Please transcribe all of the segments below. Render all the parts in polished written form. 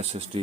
SST,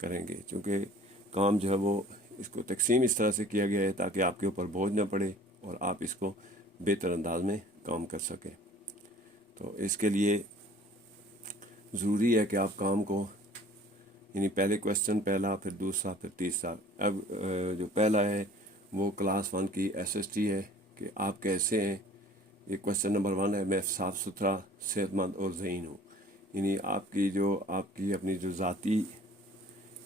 کریں گے، چونکہ کام جو ہے وہ اس کو تقسیم اس طرح سے کیا گیا ہے تاکہ آپ کے اوپر بوجھ نہ پڑے اور آپ اس کو بہتر انداز میں کام کر سکیں۔ تو اس کے لیے ضروری ہے کہ آپ کام کو یعنی پہلے کویسچن پہلا، پھر دوسرا، پھر تیسرا۔ اب جو پہلا ہے وہ کلاس 1 کی SST ہے کہ آپ کیسے ہیں۔ یہ کویسچن نمبر 1 ہے، میں صاف ستھرا، صحت مند اور ذہین ہوں۔ یعنی آپ کی اپنی جو ذاتی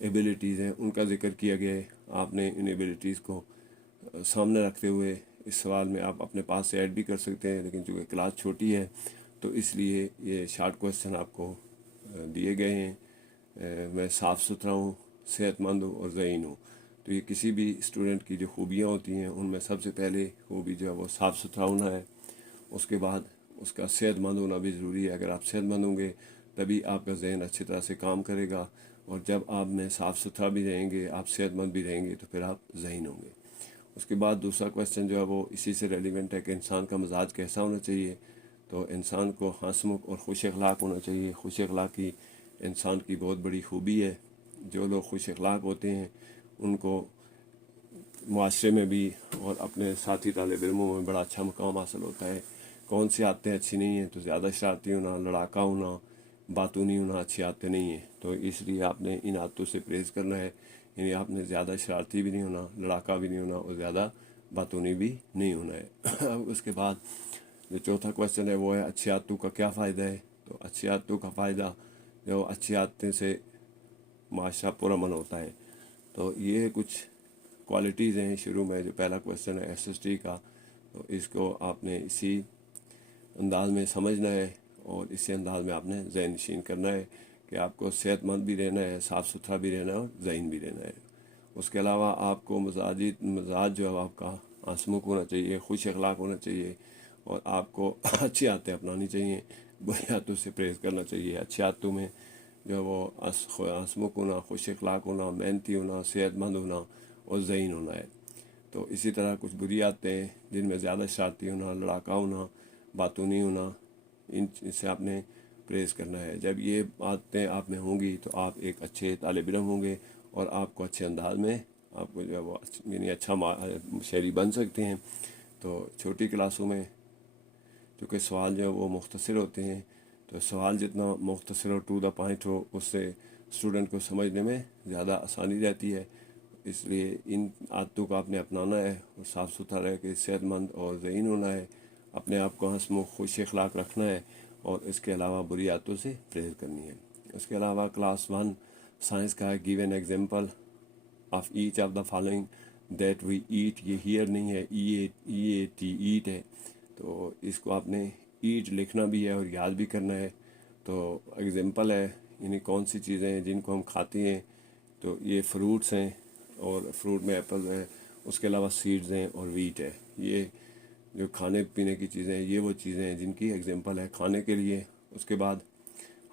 ایبیلٹیز ہیں ان کا ذکر کیا گیا ہے۔ آپ نے ان ایبیلٹیز کو سامنے رکھتے ہوئے اس سوال میں آپ اپنے پاس سے ایڈ بھی کر سکتے ہیں، لیکن چونکہ کلاس چھوٹی ہے تو اس لیے یہ شارٹ کویسچن آپ کو دیے گئے ہیں۔ میں صاف ستھرا ہوں، صحت مند ہوں اور ذہین ہوں۔ تو یہ کسی بھی اسٹوڈنٹ کی جو خوبیاں ہوتی ہیں ان میں سب سے پہلے خوبی جو ہے وہ صاف ستھرا ہونا ہے۔ اس کے بعد اس کا صحت مند ہونا بھی ضروری ہے۔ اگر آپ صحت مند ہوں گے تبھی آپ کا ذہن اچھی طرح سے کام کرے گا، اور جب آپ میں صاف ستھرا بھی رہیں گے، آپ صحت مند بھی رہیں گے تو پھر آپ ذہین ہوں گے۔ اس کے بعد دوسرا کویسچن جو ہے وہ اسی سے ریلیونٹ ہے کہ انسان کا مزاج کیسا ہونا چاہیے۔ تو انسان کو ہنسمکھ اور خوش اخلاق ہونا چاہیے۔ خوش اخلاقی انسان کی بہت بڑی خوبی ہے۔ جو لوگ خوش اخلاق ہوتے ہیں ان کو معاشرے میں بھی اور اپنے ساتھی طالب علموں میں بڑا اچھا مقام حاصل ہوتا ہے۔ کون سی عادتیں اچھی نہیں ہیں؟ تو زیادہ شرارتی ہونا، لڑاکا ہونا، باتونی ہونا اچھی عادتیں نہیں ہیں۔ تو اس لیے آپ نے ان عادتوں سے پرہیز کرنا ہے۔ یعنی آپ نے زیادہ شرارتی بھی نہیں ہونا، لڑاکا بھی نہیں ہونا اور زیادہ باتونی بھی نہیں ہونا ہے۔ اب اس کے بعد جو چوتھا کویسچن ہے وہ ہے اچھی عادتوں کا کیا فائدہ ہے؟ تو اچھی عادتوں کا فائدہ جو اچھی عادتیں سے معاشرہ پرامن ہوتا ہے۔ تو یہ کچھ کوالٹیز ہیں شروع میں۔ جو پہلا کویسچن ہے SST کا، تو اس کو آپ نے اسی انداز میں سمجھنا ہے اور اسی انداز میں آپ نے ذہن نشین کرنا ہے کہ آپ کو صحت مند بھی رہنا ہے، صاف ستھرا بھی رہنا ہے اور ذہین بھی رہنا ہے۔ اس کے علاوہ آپ کو مزاج جو ہے آپ کا ہنسمکھ ہونا چاہیے، خوش اخلاق ہونا چاہیے، اور آپ کو اچھی عادتیں اپنانی چاہیے، بری عادتوں سے پرہیز کرنا چاہیے۔ اچھی عادتوں میں جو وہ ہنسمکھ ہونا، خوش اخلاق ہونا، محنتی ہونا، صحت مند ہونا اور ذہین ہونا ہے۔ تو اسی طرح کچھ بری عادتیں ہیں جن میں زیادہ شرارتی ہونا، لڑاکا ہونا، باتونی ہونا، ان سے آپ نے پرہیز کرنا ہے۔ جب یہ عادتیں آپ میں ہوں گی تو آپ ایک اچھے طالب علم ہوں گے اور آپ کو اچھے انداز میں آپ کو جو ہے وہ یعنی اچھا شہری بن سکتے ہیں۔ تو چھوٹی کلاسوں میں چونکہ سوال جو ہے وہ مختصر ہوتے ہیں، تو سوال جتنا مختصر اور ٹو دا پوائنٹ ہو اس سے اسٹوڈنٹ کو سمجھنے میں زیادہ آسانی رہتی ہے۔ اس لیے ان عادتوں کو آپ نے اپنانا ہے اور صاف ستھرا رہ کے صحت مند اور ذہین ہونا ہے، اپنے آپ کو ہنسمکھ خوش اخلاق رکھنا ہے، اور اس کے علاوہ بری عادتوں سے پرہیز کرنی ہے۔ اس کے علاوہ کلاس 1 سائنس کا ہے give an example of each of the following that we eat. یہ ہیئر نہیں ہے، EAT ایٹ ہے، تو اس کو آپ نے ایٹ لکھنا بھی ہے اور یاد بھی کرنا ہے۔ تو ایگزامپل ہے یعنی کون سی چیزیں ہیں جن کو ہم کھاتے ہیں، تو یہ فروٹس ہیں اور فروٹ میں ایپل ہے، اس کے علاوہ سیڈز ہیں اور ویٹ ہے۔ یہ جو کھانے پینے کی چیزیں ہیں یہ وہ چیزیں ہیں جن کی ایگزامپل ہے کھانے کے لیے۔ اس کے بعد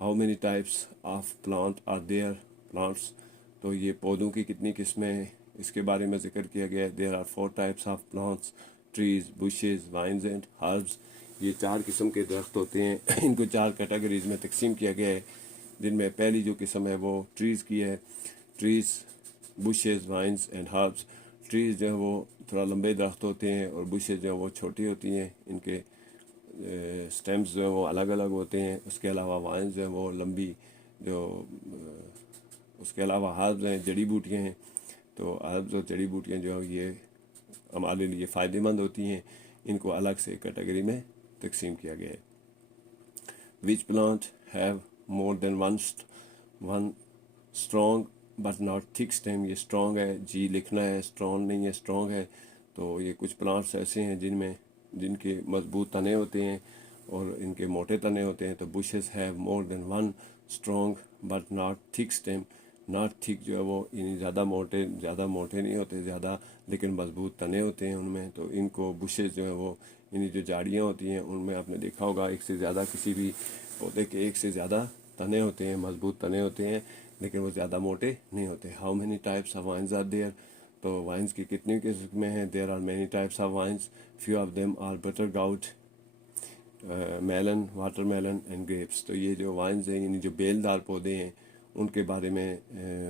how many types of plant are there plants, تو یہ پودوں کی کتنی قسمیں ہیں اس کے بارے میں ذکر کیا گیا ہے۔ There are 4 types of plants, trees, bushes, vines and herbs. یہ 4 قسم کے درخت ہوتے ہیں، ان کو 4 کیٹیگریز میں تقسیم کیا گیا ہے، جن میں پہلی جو قسم ہے وہ ٹریز کی ہے۔ Trees, bushes, vines and herbs. Trees جو ہے وہ تھوڑا لمبے درخت ہوتے ہیں اور بشز جو ہے وہ چھوٹی ہوتی ہیں، ان کے سٹیمز جو ہیں وہ الگ الگ ہوتے ہیں۔ اس کے علاوہ وائنز جو ہیں وہ لمبی اس کے علاوہ ہربز ہیں، جڑی بوٹیاں ہیں۔ تو ہربز اور جڑی بوٹیاں جو ہیں یہ ہمارے لیے فائدہ مند ہوتی ہیں، ان کو الگ سے کیٹیگری میں تقسیم کیا گیا ہے۔ Which plant have more than one strong but not thick stem. یہ اسٹرانگ ہے، جی لکھنا ہے، اسٹرانگ نہیں ہے، اسٹرانگ ہے۔ تو یہ کچھ پلانٹس ایسے ہیں جن کے مضبوط تنے ہوتے ہیں اور ان کے موٹے تنے ہوتے ہیں۔ تو bushes have more than one strong but not thick stem. Not thick جو ہے وہ یعنی زیادہ موٹے نہیں ہوتے زیادہ، لیکن مضبوط تنے ہوتے ہیں ان میں۔ تو ان کو بشز جو ہے وہ یعنی جو جاڑیاں ہوتی ہیں ان میں آپ نے دیکھا ہوگا ایک سے زیادہ کسی بھی پودے کے ایک سے زیادہ تنے ہوتے ہیں، مضبوط تنے ہوتے ہیں، لیکن وہ زیادہ موٹے نہیں ہوتے۔ How many types of vines are there, تو وائنز کی کتنی قسمیں ہیں؟ There are many types of vines, few of them are bitter gourd, melon, water melon and grapes. تو یہ جو وائنز ہیں یعنی جو بیل دار پودے ہیں ان کے بارے میں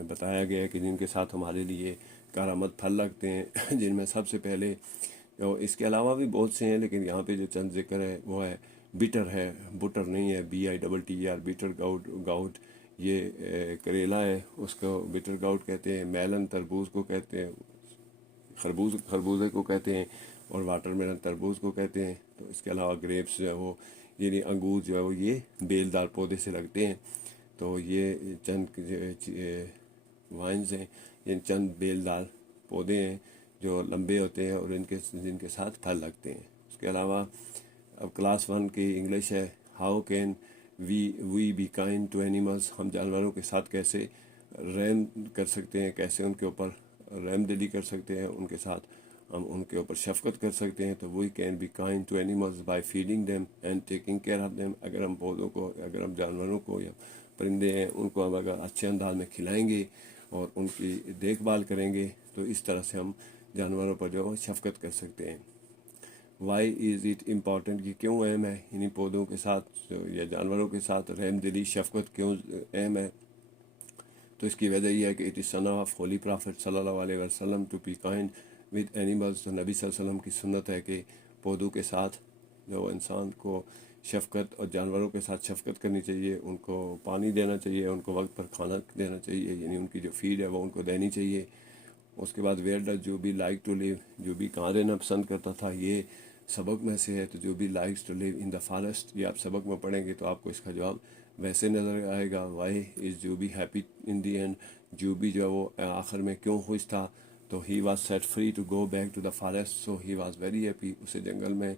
بتایا گیا ہے کہ جن کے ساتھ ہمارے لیے کارآمد پھل لگتے ہیں، جن میں سب سے پہلے، اور اس کے علاوہ بھی بہت سے ہیں، لیکن یہاں پہ جو چند ذکر ہے وہ ہے بیٹر ہے، بٹر نہیں ہے، BITTER، بیٹر گاؤٹ یہ کریلا ہے، اس کو بیٹر گاؤٹ کہتے ہیں، میلن تربوز کو کہتے ہیں، خربوزے کو کہتے ہیں، اور واٹر میلن تربوز کو کہتے ہیں۔ تو اس کے علاوہ گریپس جو ہے وہ، یعنی انگور جو ہے وہ، یہ بیل دار پودے سے لگتے ہیں۔ تو یہ چند وائنز ہیں، یہ چند بیل دار پودے ہیں جو لمبے ہوتے ہیں اور جن کے ساتھ پھل لگتے ہیں۔ اس کے علاوہ اب کلاس 1 کی انگلش ہے، how can we be kind to animals, ہم جانوروں کے ساتھ کیسے رحم کر سکتے ہیں، کیسے ان کے اوپر رحم دلی کر سکتے ہیں، ان کے ساتھ ہم ان کے اوپر شفقت کر سکتے ہیں۔ تو we can be kind to animals by feeding them and taking care of them, اگر ہم پودوں کو، اگر ہم جانوروں کو یا پرندے ہیں ان کو ہم اگر اچھے انداز میں کھلائیں گے اور ان کی دیکھ بھال کریں گے تو اس طرح سے ہم جانوروں پر جو ہے شفقت کر سکتے ہیں۔ وائی از اٹ امپورٹنٹ، کہ کیوں اہم ہے، انہیں پودوں کے ساتھ یا جانوروں کے ساتھ رحم دلی شفقت کیوں اہم ہے؟ تو اس کی وجہ یہ ہے کہ اٹ از سن آف ہولی پرافٹ صلی اللہ علیہ وسلم to be kind with animals, تو نبی صلی اللہ علیہ وسلم کی سنت ہے کہ پودوں کے ساتھ جو انسان کو شفقت، اور جانوروں کے ساتھ شفقت کرنی چاہیے، ان کو پانی دینا چاہیے، ان کو وقت پر کھانا دینا چاہیے، یعنی ان کی جو فیڈ ہے وہ ان کو دینی چاہیے۔ اس کے بعد ویئر ڈز جو بھی لائک ٹو لیو، جو بھی کہاں رہنا پسند کرتا تھا، یہ سبق میں سے ہے۔ تو جو بھی likes to live in the forest, یہ آپ سبق میں پڑھیں گے تو آپ کو اس کا جواب ویسے نظر آئے گا۔ وائی از جو بھی ہیپی ان دی اینڈ، جو بھی جو ہے وہ آخر میں کیوں خوش تھا؟ تو he was set free to go back to the forest, so he was very happy, اسے جنگل میں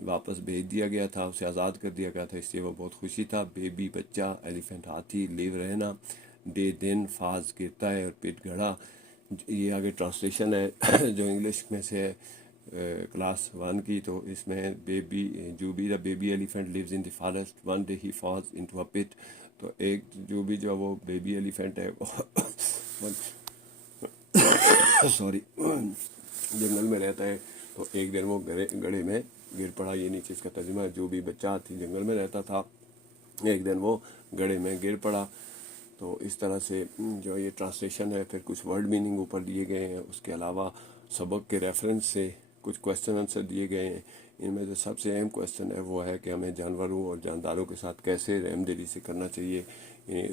واپس بھیج دیا گیا تھا، اسے آزاد کر دیا گیا تھا، اس لیے وہ بہت خوشی تھا۔ بیبی بچہ، ایلیفینٹ ہاتھی، لیو رہنا، ڈے دن، فاز گرتا ہے اور پیٹ گھڑا۔ یہ آگے ٹرانسلیشن ہے جو انگلش میں سے ہے کلاس 1 کی، تو اس میں بیبی جو بھی the baby elephant lives in the forest one day he falls into a pit, تو ایک جو بھی جو ہے وہ بیبی ایلیفینٹ ہے سوری جنگل میں رہتا ہے، تو ایک دن وہ گڑھے میں گر پڑا، یہ نیچے اس کا ترجمہ ہے۔ جو بھی بچہ ہاتھی جنگل میں رہتا تھا، ایک دن وہ گڑھے میں گر پڑا۔ تو اس طرح سے جو یہ ٹرانسلیشن ہے، پھر کچھ ورڈ میننگ اوپر دیے گئے ہیں، اس کے علاوہ سبق کے ریفرنس سے کچھ کویسچن آنسر دیے گئے ہیں۔ ان میں سے سب سے اہم کویسچن ہے وہ ہے کہ ہمیں جانوروں اور جانداروں کے ساتھ کیسے رحم دلی سے کرنا چاہیے،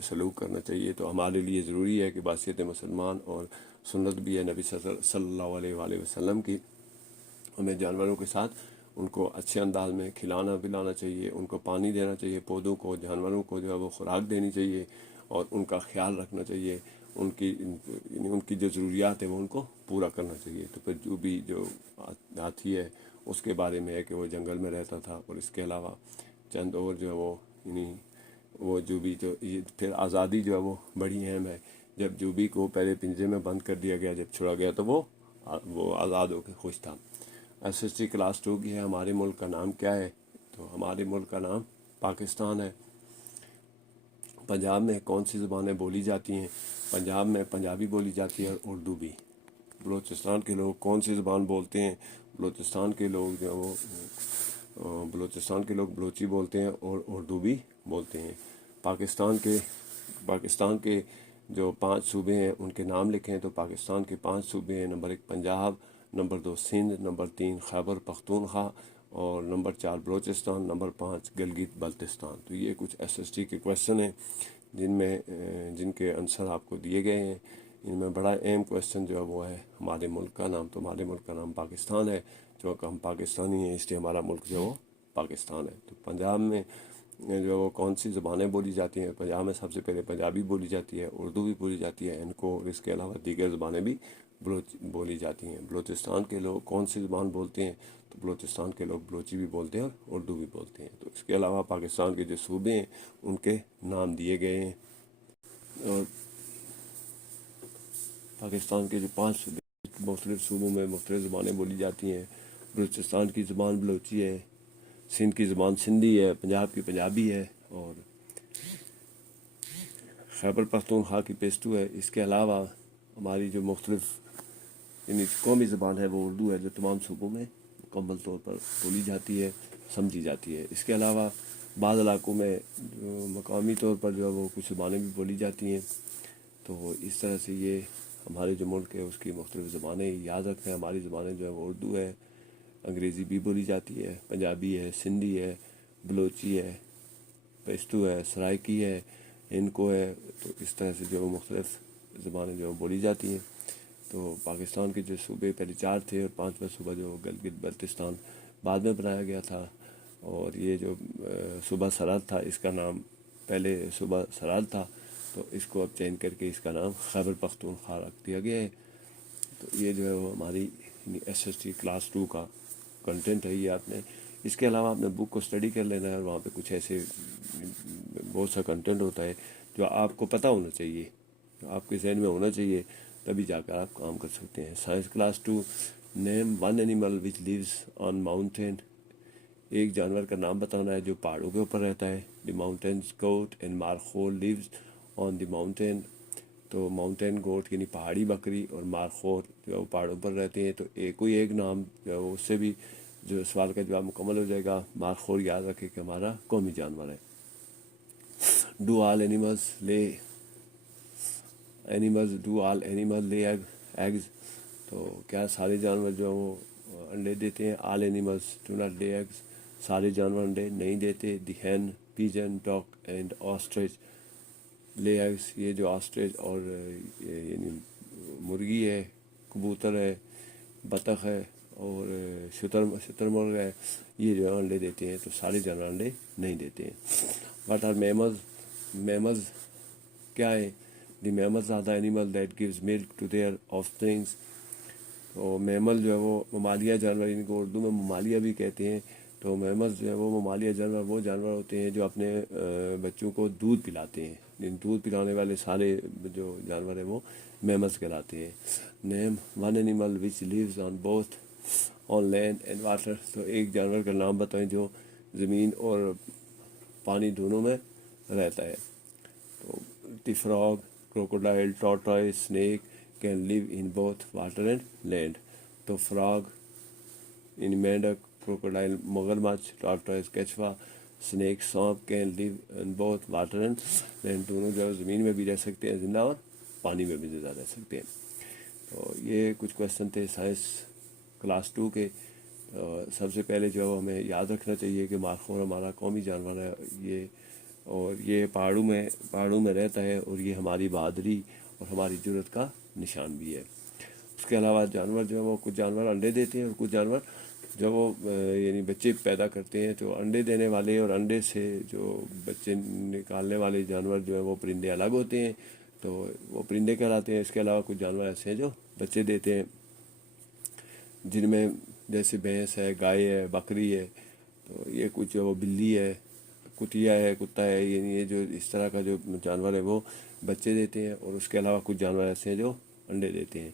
سلوک کرنا چاہیے۔ تو ہمارے لیے ضروری ہے کہ بحیثیت مسلمان، اور سنت بھی ہے نبی صلی اللہ علیہ وآلہ وسلم کی، ہمیں جانوروں کے ساتھ ان کو اچھے انداز میں کھلانا پلانا چاہیے، ان کو پانی دینا چاہیے، پودوں کو، جانوروں کو جو ہے وہ خوراک دینی چاہیے، اور ان کا خیال رکھنا چاہیے، ان کی جو ضروریات ہیں وہ ان کو پورا کرنا چاہیے۔ تو پھر جو بھی جو ہاتھی ہے اس کے بارے میں ہے کہ وہ جنگل میں رہتا تھا، اور اس کے علاوہ چند اور جو ہے وہ، یعنی وہ جو بھی جو پھر آزادی جو ہے وہ بڑی اہم ہے۔ جب جو بھی کو پہلے پنجرے میں بند کر دیا گیا، جب چھڑا گیا تو وہ آزاد ہو کے خوش تھا۔ SST کلاس 2 کی ہے، ہمارے ملک کا نام کیا ہے؟ تو ہمارے ملک کا نام پاکستان ہے۔ پنجاب میں کون سی زبانیں بولی جاتی ہیں؟ پنجاب میں پنجابی بولی جاتی ہے اور اردو بھی۔ بلوچستان کے لوگ کون سی زبان بولتے ہیں؟ بلوچستان کے لوگ جو وہ بلوچی بولتے ہیں اور اردو بھی بولتے ہیں۔ پاکستان کے جو 5 صوبے ہیں ان کے نام لکھیں، تو پاکستان کے 5 صوبے ہیں: number 1 Punjab, number 2 Sindh, number 3 Khyber Pakhtunkhwa, اور نمبر 4 بلوچستان، نمبر 5 گلگت بلتستان۔ تو یہ کچھ SST کے کویسچن ہیں جن کے آنسر آپ کو دیے گئے ہیں۔ ان میں بڑا اہم کویسچن جو ہے وہ ہے ہمارے ملک کا نام۔ تو ہمارے ملک کا نام پاکستان ہے، چونکہ ہم پاکستانی ہیں اس لیے ہمارا ملک جو وہ پاکستان ہے۔ تو پنجاب میں جو وہ کون سی زبانیں بولی جاتی ہیں؟ پنجاب میں سب سے پہلے پنجابی بولی جاتی ہے، اردو بھی بولی جاتی ہے، ان کو، اور اس کے علاوہ دیگر زبانیں بھی بولی جاتی ہیں۔ بلوچستان کے لوگ کون سی زبان بولتے ہیں؟ تو بلوچستان کے لوگ بلوچی بھی بولتے ہیں اور اردو بھی بولتے ہیں۔ تو اس کے علاوہ پاکستان کے جو صوبے ہیں ان کے نام دیے گئے ہیں، اور پاکستان کے جو 5 صوبے، مختلف صوبوں میں مختلف زبانیں بولی جاتی ہیں۔ بلوچستان کی زبان بلوچی ہے، سندھ کی زبان سندھی ہے، پنجاب کی پنجابی ہے، اور خیبر پختونخوا کی پشتو ہے۔ اس کے علاوہ ہماری جو مختلف یعنی قومی زبان ہے وہ اردو ہے، جو تمام صوبوں میں مکمل طور پر بولی جاتی ہے، سمجھی جاتی ہے۔ اس کے علاوہ بعض علاقوں میں جو مقامی طور پر جو ہے وہ کچھ زبانیں بھی بولی جاتی ہیں. تو اس طرح سے یہ ہمارے جو ملک ہے اس کی مختلف زبانیں یاد رکھتے ہیں. ہماری زبانیں جو ہے وہ اردو ہے، انگریزی بھی بولی جاتی ہے، پنجابی ہے، سندھی ہے، بلوچی ہے، پشتو ہے، سرائکی ہے، ہندکو ہے. تو اس طرح سے جو مختلف زبانیں جو بولی جاتی ہیں. تو پاکستان کے جو صوبے پہلے 4 تھے اور 5واں صوبہ جو گلگت بلتستان بعد میں بنایا گیا تھا. اور یہ جو صوبہ سرحد تھا اس کا نام پہلے صوبہ سرحد تھا، تو اس کو اب چینج کر کے اس کا نام خیبر پختونخوا رکھ دیا گیا ہے. تو یہ جو ہے وہ ہماری SST کلاس 2 کا کنٹینٹ ہے. یہ آپ نے اس کے علاوہ آپ نے بک کو اسٹڈی کر لینا ہے، اور وہاں پہ کچھ ایسے بہت سا کنٹینٹ ہوتا ہے جو آپ کو پتہ ہونا چاہیے، جو آپ کے ذہن میں ہونا چاہیے، تبھی جا کر آپ کام کر سکتے ہیں. Science class 2، name one animal which lives on mountain. ایک جانور کا نام بتانا ہے جو پہاڑوں کے اوپر رہتا ہے. دی ماؤنٹینس گوٹ اینڈ مارخور لیوز آن دی ماؤنٹین. تو ماؤنٹین گوٹ یعنی پہاڑی بکری اور مارخور جو ہے وہ پہاڑوں پر رہتے ہیں. تو کوئی ایک نام جو ہے وہ اس سے بھی جو سوال کا جواب مکمل ہو جائے گا. مارخور یاد رکھے کہ ہمارا قومی جانور ہے. ڈو آل اینیمل لے ایگز. تو کیا سارے جانور جو ہیں وہ انڈے دیتے ہیں؟ آل اینیملز ڈو ناٹ لے ایگز. سارے جانور انڈے نہیں دیتے. دی ہین، پیجن، ڈاک اینڈ آسٹرچ لے ایگز. یہ جو آسٹرچ اور یعنی مرغی ہے، کبوتر ہے، بطخ ہے اور شتر مرغ ہے، یہ جو ہے انڈے دیتے ہیں. تو سارے جانور انڈے نہیں دیتے ہیں. واٹ آر میمز کیا ہے؟ The mammals are the animal that gives milk to their offsprings. تو میمل جو ہے وہ ممالیہ جانور، ان کو اردو میں ممالیہ بھی کہتے ہیں. تو میمز جو ہے وہ ممالیہ جانور وہ جانور ہوتے ہیں جو اپنے بچوں کو دودھ پلاتے ہیں. دودھ پلانے والے سارے جو جانور ہیں وہ میمز کہلاتے ہیں. Name one animal which lives on both on land and water. تو ایک جانور کا نام بتائیں جو زمین اور پانی دونوں میں رہتا ہے. تو the frog, crocodile, tortoise, snake can live in both water and land. تو فراگ یعنی مینڈک، کروکوڈائل مگرمچھ، ٹارٹوائز کچھوا، اسنیک سانپ can live in both water and land. دونوں جو ہے زمین میں بھی رہ سکتے ہیں زندہ، اور پانی میں بھی زندہ رہ سکتے ہیں. تو یہ کچھ کویشچن تھے سائنس کلاس 2 کے. سب سے پہلے جو ہمیں یاد رکھنا چاہیے کہ مارخور ہمارا قومی جانور ہے یہ، اور یہ پہاڑوں میں رہتا ہے، اور یہ ہماری بہادری اور ہماری جرأت کا نشان بھی ہے. اس کے علاوہ جانور جو ہے وہ کچھ جانور انڈے دیتے ہیں، اور کچھ جانور جو وہ یعنی بچے پیدا کرتے ہیں. تو انڈے دینے والے اور انڈے سے جو بچے نکالنے والے جانور جو ہیں وہ پرندے الگ ہوتے ہیں، تو وہ پرندے کہلاتے ہیں. اس کے علاوہ کچھ جانور ایسے ہیں جو بچے دیتے ہیں، جن میں جیسے بھینس ہے، گائے ہے، بکری ہے. تو یہ کچھ وہ بلی ہے، کتیا ہے، کتا ہے. یعنی یہ جو اس طرح کا جو جانور ہے وہ بچے دیتے ہیں. اور اس کے علاوہ کچھ جانور ایسے ہیں جو انڈے دیتے ہیں.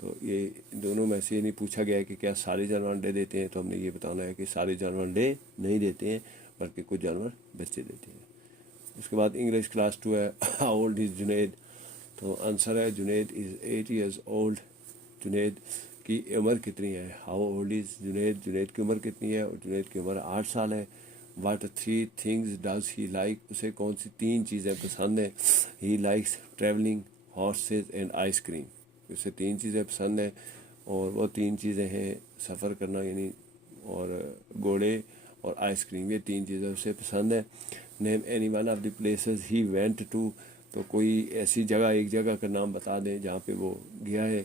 تو یہ دونوں میں سے یہ نہیں پوچھا گیا ہے کہ کیا سارے جانور انڈے دیتے ہیں. تو ہم نے یہ بتانا ہے کہ سارے جانور انڈے نہیں دیتے ہیں، بلکہ کچھ جانور بچے دیتے ہیں. اس کے بعد انگلش کلاس 2 ہے. How old is Junaid? تو آنسر ہے جنید از 8 ایئرز اولڈ. جنید کی عمر کتنی ہے؟ How old is Junaid? Junaid کی عمر کتنی ہے؟ اور جنید کی عمر 8 سال ہے. What 3 things does he like? اسے کون سی 3 چیزیں پسند ہیں؟ He likes travelling, horses and ice cream. اسے 3 چیزیں پسند ہیں، اور وہ 3 چیزیں ہیں سفر کرنا یعنی اور گھوڑے اور آئس کریم. یہ 3 چیزیں اسے پسند ہیں. Name any one of the places he went to. تو کوئی ایسی جگہ، ایک جگہ کا نام بتا دیں جہاں پہ وہ گیا ہے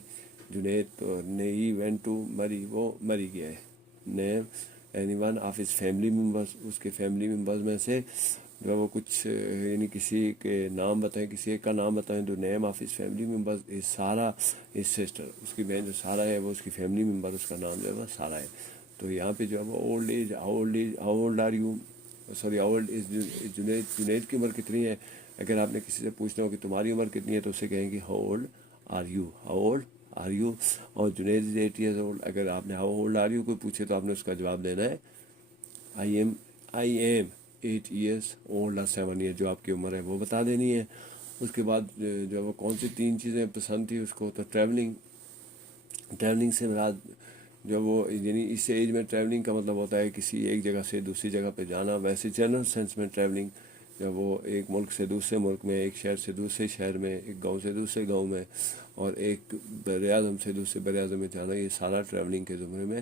جنید. تو ہی وینٹ ٹو مری، وہ مری گیا ہے. Name any one of his family members. اس کے فیملی ممبرز میں سے جو ہے وہ کچھ یعنی کسی کے نام بتائیں، کسی ایک کا نام بتائیں. جو name of his family members is سارا از سسٹر. اس کی بہن جو سارا ہے وہ اس کی فیملی ممبر، اس کا نام جو ہے وہ سارا ہے. تو یہاں پہ جو ہے وہ old age, how old are you, sorry how old is Junaid. Junaid کی عمر کتنی ہے؟ اگر آپ نے کسی سے پوچھنا ہو کہ تمہاری عمر کتنی ہے تو اسے کہیں گے how old are you, how old are you. اور جنید از 8 ایئرز اولڈ. اگر آپ نے ہاؤ اولڈ آر یو کو پوچھے تو آپ نے اس کا جواب دینا ہے آئی ایم 8 ایئرز اولڈ اور 7 ایئر. جو آپ کی عمر ہے وہ بتا دینی ہے. اس کے بعد جو ہے وہ کون سی 3 چیزیں پسند تھی اس کو؟ تو ٹریولنگ سے مراد جب وہ یعنی اس ایج میں ٹریولنگ کا مطلب ہوتا ہے کسی ایک جگہ سے دوسری جگہ پہ جانا. ویسے جنرل سینس میں ٹریولنگ جب وہ ایک ملک سے دوسرے ملک میں, ایک شہر سے دوسرے شہر میں, ایک گاؤں سے دوسرے گاؤں میں, اور ایک بر اعظم سے دوسرے بر اعظم میں جانا, یہ سارا ٹریولنگ کے زمرے میں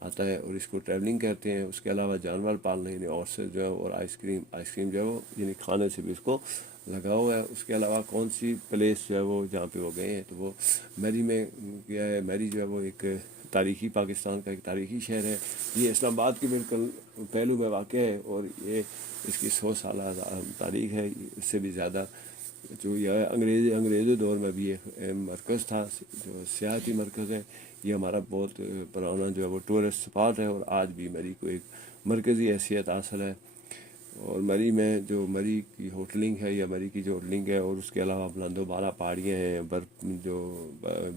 آتا ہے اور اس کو ٹریولنگ کہتے ہیں. اس کے علاوہ جانور پالنا یعنی اور سے جو ہے, اور آئس کریم جو ہے وہ یعنی کھانے سے بھی اس کو لگا ہوا ہے. اس کے علاوہ کون سی پلیس جو ہے وہ جہاں پہ وہ گئے ہیں, تو وہ میری میں کیا ہے, میری جو ہے وہ ایک تاریخی پاکستان کا ایک تاریخی شہر ہے. یہ اسلام آباد کے بالکل پہلو میں واقع ہے اور یہ اس کی 100 سالہ تاریخ ہے, اس سے بھی زیادہ. جو یہ انگریزی دور میں بھی یہ مرکز تھا, جو سیاحتی مرکز ہے. یہ ہمارا بہت پرانا جو ہے وہ ٹورسٹ اسپاٹ ہے اور آج بھی مری کو ایک مرکزی حیثیت حاصل ہے. اور مری میں جو مری کی ہوٹلنگ ہے یا مری کی جو ہوٹلنگ ہے, اور اس کے علاوہ بلند و بالا پہاڑیاں ہیں, برف جو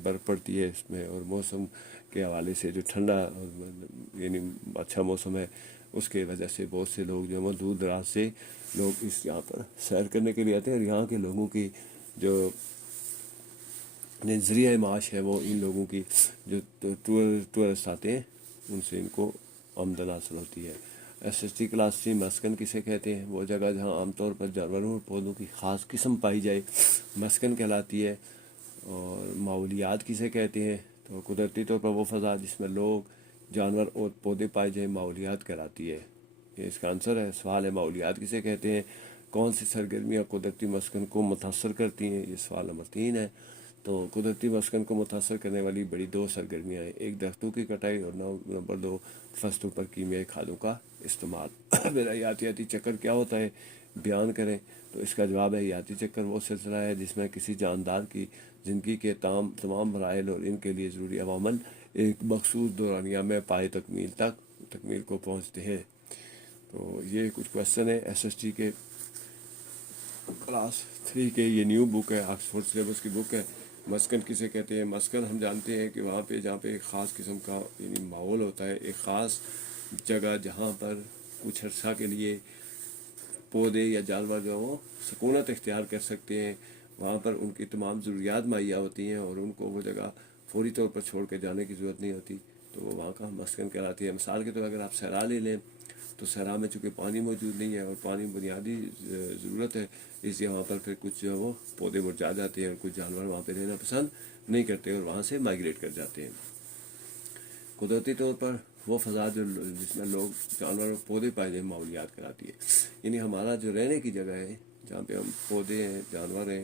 برف پڑتی ہے اس میں, اور موسم کے حوالے سے جو ٹھنڈا یعنی اچھا موسم ہے, اس کے وجہ سے بہت سے لوگ جو ہے دور دراز سے لوگ اس یہاں پر سیر کرنے کے لیے آتے ہیں. اور یہاں کے لوگوں کی جو ذریعہ معاش ہے وہ ان لوگوں کی جو ٹورسٹ آتے ہیں ان سے ان کو آمدن حاصل ہوتی ہے. SST کلاس 3 مسکن کسے کہتے ہیں؟ وہ جگہ جہاں عام طور پر جانوروں اور پودوں کی خاص قسم پائی جائے مسکن کہلاتی ہے. اور ماحولیات کسے کہتے ہیں؟ تو قدرتی طور پر وہ فضا جس میں لوگ, جانور اور پودے پائے جائیں ماحولیات کہلاتی ہے. یہ اس کا آنسر ہے. سوال ہے ماحولیات کسے کہتے ہیں؟ کون سی سرگرمیاں قدرتی مسکن کو متاثر کرتی ہیں؟ یہ سوال نمبر 3 ہے. تو قدرتی مسکن کو متاثر کرنے والی بڑی 2 سرگرمیاں ہیں, ایک درختوں کی کٹائی اور نمبر 2 فصلوں پر کیمیائی کھادوں کا استعمال. میرا حیاتیاتی چکر کیا ہوتا ہے بیان کریں؟ تو اس کا جواب ہے حیاتیاتی چکر وہ سلسلہ ہے جس میں کسی جاندار کی زندگی کے تمام مراحل اور ان کے لیے ضروری عوامل ایک مخصوص دورانیہ میں پائے تکمیل کو پہنچتے ہیں. تو یہ کچھ کوشچن ہے SST کے کلاس 3 کے. یہ نیو بک ہے, آکسفورڈ سلیبس کی بک ہے. مسکن کسے کہتے ہیں؟ مسکن ہم جانتے ہیں کہ وہاں پہ جہاں پہ ایک خاص قسم کا یعنی ماحول ہوتا ہے, ایک خاص جگہ جہاں پر کچھ عرصہ کے لیے پودے یا جانور جو وہ سکونت اختیار کر سکتے ہیں, وہاں پر ان کی تمام ضروریات مہیا ہوتی ہیں اور ان کو وہ جگہ فوری طور پر چھوڑ کے جانے کی ضرورت نہیں ہوتی, تو وہ وہاں کا مسکن کہلاتی ہے. مثال کے طور اگر آپ صحرا لے لیں تو صحرا میں چونکہ پانی موجود نہیں ہے اور پانی بنیادی ضرورت ہے, اس لیے وہاں پر پھر کچھ جو وہ پودے مرجھا جاتے ہیں اور کچھ جانور وہاں پہ رہنا پسند نہیں کرتے اور وہاں سے مائگریٹ کر جاتے ہیں. قدرتی طور پر وہ فضا جس میں لوگ, جانور اور پودے پائے جائیں ماحولیات کراتی ہے. یعنی ہمارا جو رہنے کی جگہ ہے جہاں پہ ہم پودے ہیں, جانور ہیں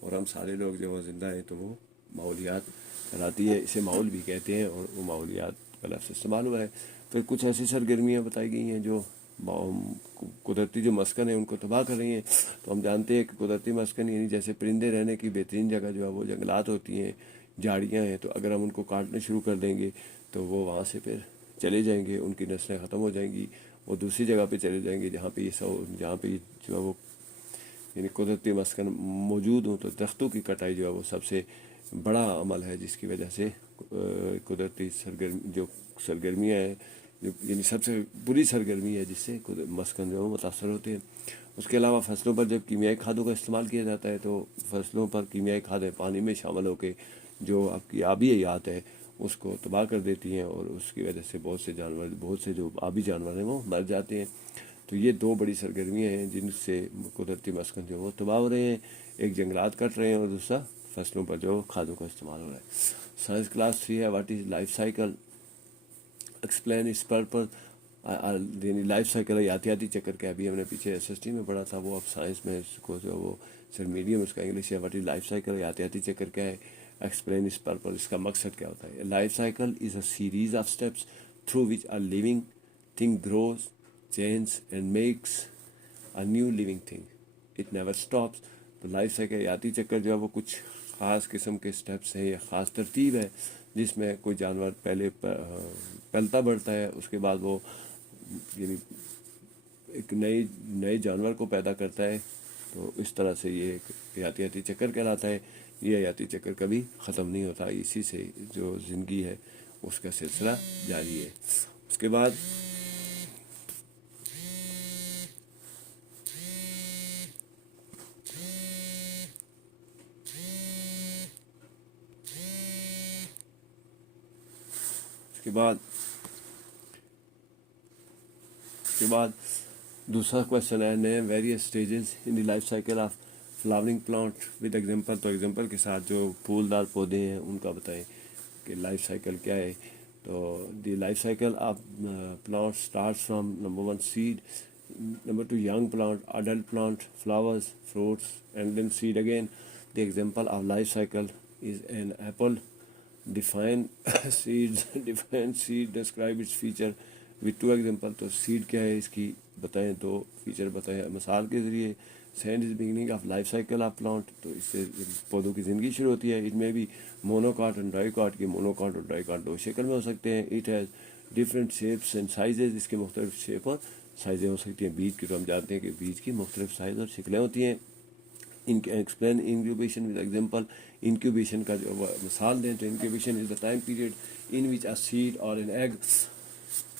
اور ہم سارے لوگ جو وہ زندہ ہیں, تو وہ ماحولیات کراتی ہے. اسے ماحول بھی کہتے ہیں اور وہ ماحولیات کا لفظ استعمال ہوا ہے. پھر کچھ ایسی سرگرمیاں بتائی گئی ہیں جو قدرتی جو مسکن ہیں ان کو تباہ کر رہی ہیں. تو ہم جانتے ہیں کہ قدرتی مسکن یعنی جیسے پرندے رہنے کی بہترین جگہ جو ہے وہ جنگلات ہوتی ہیں, جھاڑیاں ہیں. تو اگر ہم ان کو کاٹنا شروع کر دیں گے تو وہ وہاں سے پھر چلے جائیں گے, ان کی نسلیں ختم ہو جائیں گی, وہ دوسری جگہ پہ چلے جائیں گے جہاں پہ یہ جو ہے وہ یعنی قدرتی مسکن موجود ہوں. تو درختوں کی کٹائی جو ہے وہ سب سے بڑا عمل ہے جس کی وجہ سے قدرتی سرگرمیاں ہیں, یعنی سب سے بری سرگرمی ہے جس سے مسکن جو ہے وہ متاثر ہوتے ہیں. اس کے علاوہ فصلوں پر جب کیمیائی کھادوں کا استعمال کیا جاتا ہے تو فصلوں پر کیمیائی کھادیں پانی میں شامل ہو کے جو آپ کی آبی حیات ہے اس کو تباہ کر دیتی ہیں, اور اس کی وجہ سے بہت سے جو آبی جانور ہیں وہ مر جاتے ہیں. تو یہ 2 بڑی سرگرمیاں ہیں جن سے قدرتی مسکن جو وہ تباہ ہو رہے ہیں, ایک جنگلات کٹ رہے ہیں اور دوسرا فصلوں پر جو کھادوں کا استعمال ہو رہا ہے. سائنس کلاس 3 ہے, what is life cycle, explain its purpose. یعنی لائف سائیکل حیاتیاتی چکر کے ابھی ہم نے پیچھے SST میں پڑھا تھا, وہ اب سائنس میں اس کو جو وہ سر میڈیم اس کا انگلش ہے. واٹ از لائف سائیکل, حیاتیاتی چکر کیا ہے, ایکسپلین اس پرپز, اس کا مقصد کیا ہوتا ہے. Life cycle is a series of steps through which a living thing grows, change and makes a new living thing, it never stops. تو لائف سائیکل حیاتی چکر جو ہے وہ کچھ خاص قسم کے اسٹیپس ہیں یا خاص ترتیب ہے جس میں کوئی جانور پہلے پلتا بڑھتا ہے, اس کے بعد وہ یعنی ایک نئے جانور کو پیدا کرتا ہے. تو اس طرح سے یہ ایک حیاتیاتی چکر کہلاتا ہے. یہ حیاتی چکر کبھی ختم نہیں ہوتا, اسی سے جو زندگی ہے اس کا سلسلہ جاری ہے. اس کے بعد اس کے بعد دوسرا کویشچن ہے name various stages in the life cycle of flowering plant with example. تو ایگزامپل کے ساتھ جو پھولدار پودے ہیں ان کا بتائیں کہ لائف سائیکل کیا ہے. تو the life cycle of plant starts from number 1 seed, number 2 young plant, adult plant, flowers, fruits, and then seed again. The example of life cycle is an apple. Define seed describe its feature with 2 example. تو seed کیا ہے اس کی بتائیں, 2 feature بتائیں مثال کے ذریعے. Seed is beginning of life cycle of plant, تو اس سے پودوں کی زندگی شروع ہوتی ہے. اٹ میں بھی مونوکاٹ اینڈ ڈائی کاٹ, کی مونوکاٹ اور ڈائی کاٹ 2 شکل میں ہو سکتے ہیں. It has different shapes and sizes, اس کے مختلف شیپ اور سائزیں ہو سکتی ہیں. بیج کی تو ہم جانتے ہیں کہ بیج کی مختلف سائز اور شکلیں ہوتی ہیں. Explain incubation with example. Incubation کا جو مثال دیں تو incubation is the time period in which a seed or an egg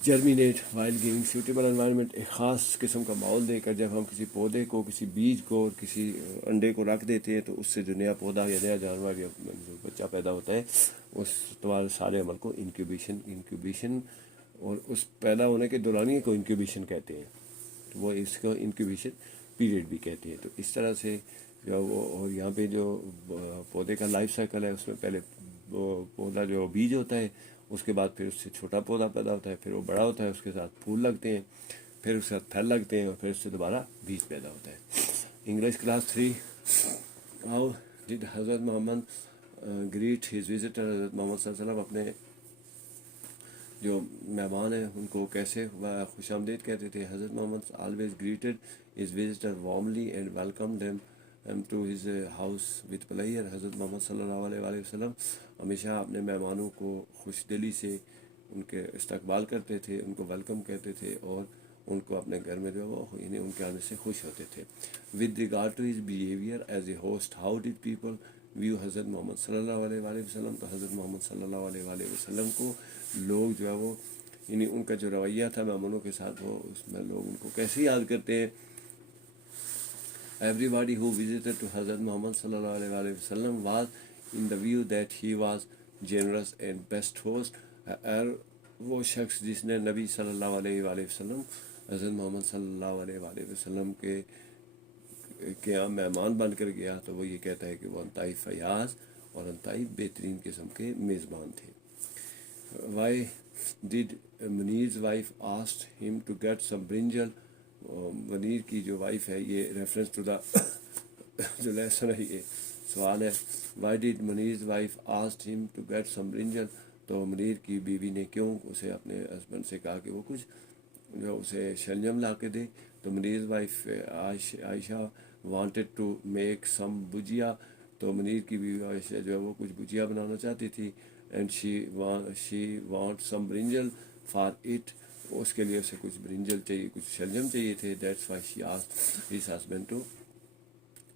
germinate while giving suitable environment. ایک خاص قسم کا ماحول دے کر جب ہم کسی پودے کو, کسی بیج کو اور کسی انڈے کو رکھ دیتے ہیں تو اس سے جو نیا پودا یا نیا جانور یا بچہ پیدا ہوتا ہے اس تمہارے سارے عمل کو انکیوبیشن اور اس پیدا ہونے کے دورانیے کو انکیوبیشن کہتے ہیں. تو وہ اس کو انکیوبیشن پیریڈ بھی کہتے ہیں. تو اس طرح سے جو وہ, اور یہاں پہ جو پودے کا لائف سائیکل ہے اس میں پہلے پودا جو بیج ہوتا ہے, اس کے بعد پھر اس سے چھوٹا پودا پیدا ہوتا ہے, پھر وہ بڑا ہوتا ہے, اس کے ساتھ پھول لگتے ہیں, پھر اس کے ساتھ پھل لگتے ہیں, اور پھر اس سے دوبارہ بیج پیدا ہوتا ہے. English class 3. ہاؤ ڈیڈ حضرت محمد گریٹ ہز وزٹر. حضرت محمد صلی اللہ علیہ وسلم اپنے جو مہمان ہیں ان کو کیسے خوش آمدید کہتے تھے. حضرت Muhammad always greeted his visitor warmly and welcome them to his house with prayer. حضرت محمد صلی اللہ علیہ وآلہ وسلم ہمیشہ اپنے مہمانوں کو خوش دلی سے ان کے استقبال کرتے تھے, ان کو ویلکم کہتے تھے, اور ان کو اپنے گھر میں جو وہ یعنی ان کے آنے سے خوش ہوتے تھے. With regard to his behaviour as a host, how did people view Hazrat Muhammad صلی اللہ علیہ وآلہ وسلم. تو حضرت محمد صلی اللہ علیہ وآلہ وسلم کو لوگ جو ہے وہ یعنی ان کا جو رویہ تھا مہمانوں کے ساتھ, وہ اس میں لوگ ان کو کیسے یاد کرتے ہیں. Everybody who visited to Hazrat Muhammad sallallahu alaihi wasallam was in the view that he was generous and best host. وہ شخص جس نے نبی صلی اللہ علیہ وآلہ وسلم حضرت محمد صلی اللہ علیہ وآلہ وسلم کے یہاں مہمان بن کر گیا, تو وہ یہ کہتا ہے کہ وہ انتہائی فیاض اور انتہائی بہترین قسم کے میزبان تھے. Why did Munir's wife asked him to get some brinjal. Munir کی جو وائف ہے, یہ ریفرنس ٹو دا جو لیسن ہے, یہ سوال ہے. وائی ڈیڈ منیرز وائف آسکڈ ہم ٹو گیٹ سم برنجل. تو منیر کی بیوی نے کیوں اسے اپنے ہسبینڈ سے کہا کہ وہ کچھ جو اسے شلجم لا کے دے. تو Munir's wife Ayesha wanted to make some bhujia. تو منیر کی بیوی عائشہ جو ہے وہ کچھ بجیا بنانا چاہتی تھی. And she want some brinjal for it. اس کے لیے اسے کچھ برنجل چاہیے, کچھ شلجم چاہیے تھے. That's why she asked his husband to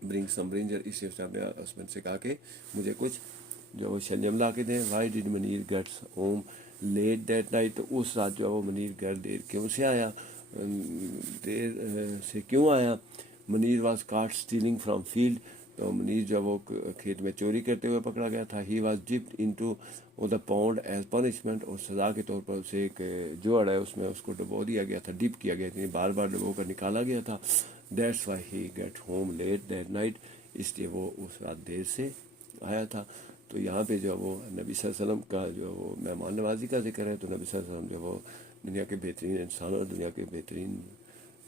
bring some brinjal. اس لیے اس نے اپنے ہسبینڈ سے کہا کہ مجھے کچھ جو وہ شلجم لا کے دیں. Why did Munir gets home late that night. تو اس رات جو ہے وہ منیر گھر دیر کیوں سے آیا, دیر سے کیوں آیا. Munir was caught stealing from field. تو منیر جو وہ کھیت میں چوری کرتے ہوئے پکڑا گیا تھا. He was dipped into the pond as punishment. اور سزا کے طور پر اسے ایک جوڑ ہے اس میں اس کو ڈبو دیا گیا تھا, ڈپ کیا گیا تھا, بار بار ڈبو کر نکالا گیا تھا. That's why he get home late that night. اس لیے وہ اس رات دیر سے آیا تھا. تو یہاں پہ جو وہ نبی صلی اللہ علیہ وسلم کا جو وہ مہمان نوازی کا ذکر ہے. تو نبی صلی اللہ علیہ وسلم جو وہ دنیا کے بہترین انسان اور دنیا کے بہترین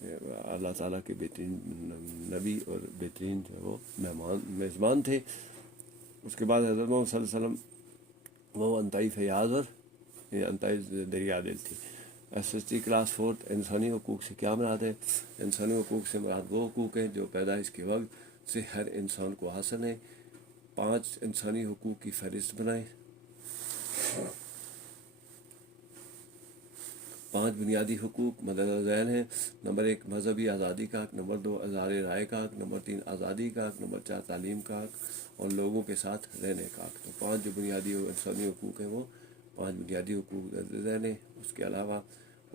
اللہ تعالیٰ کے بہترین نبی اور بہترین جو وہ میزبان تھے. اس کے بعد حضرت محمد صلی اللہ علیہ وسلم وہ انتہائی فیاض اور انتہائی دریا دل تھی. SST class 4. انسانی حقوق سے کیا مراد ہے. انسانی حقوق سے مراد وہ حقوق ہیں جو پیدائش کے وقت سے ہر انسان کو حاصل ہیں. 5 انسانی حقوق کی فہرست بنائیں. 5 بنیادی حقوق مدد ذیل ہیں. نمبر 1 مذہبی آزادی کا حق. نمبر 2 اظہار رائے کا حق. نمبر 3 آزادی کا حق. نمبر 4 تعلیم کا حق اور لوگوں کے ساتھ رہنے کا حق. تو 5 جو بنیادی انسانی حقوق ہیں وہ 5 بنیادی حقوق ذیل ہیں. اس کے علاوہ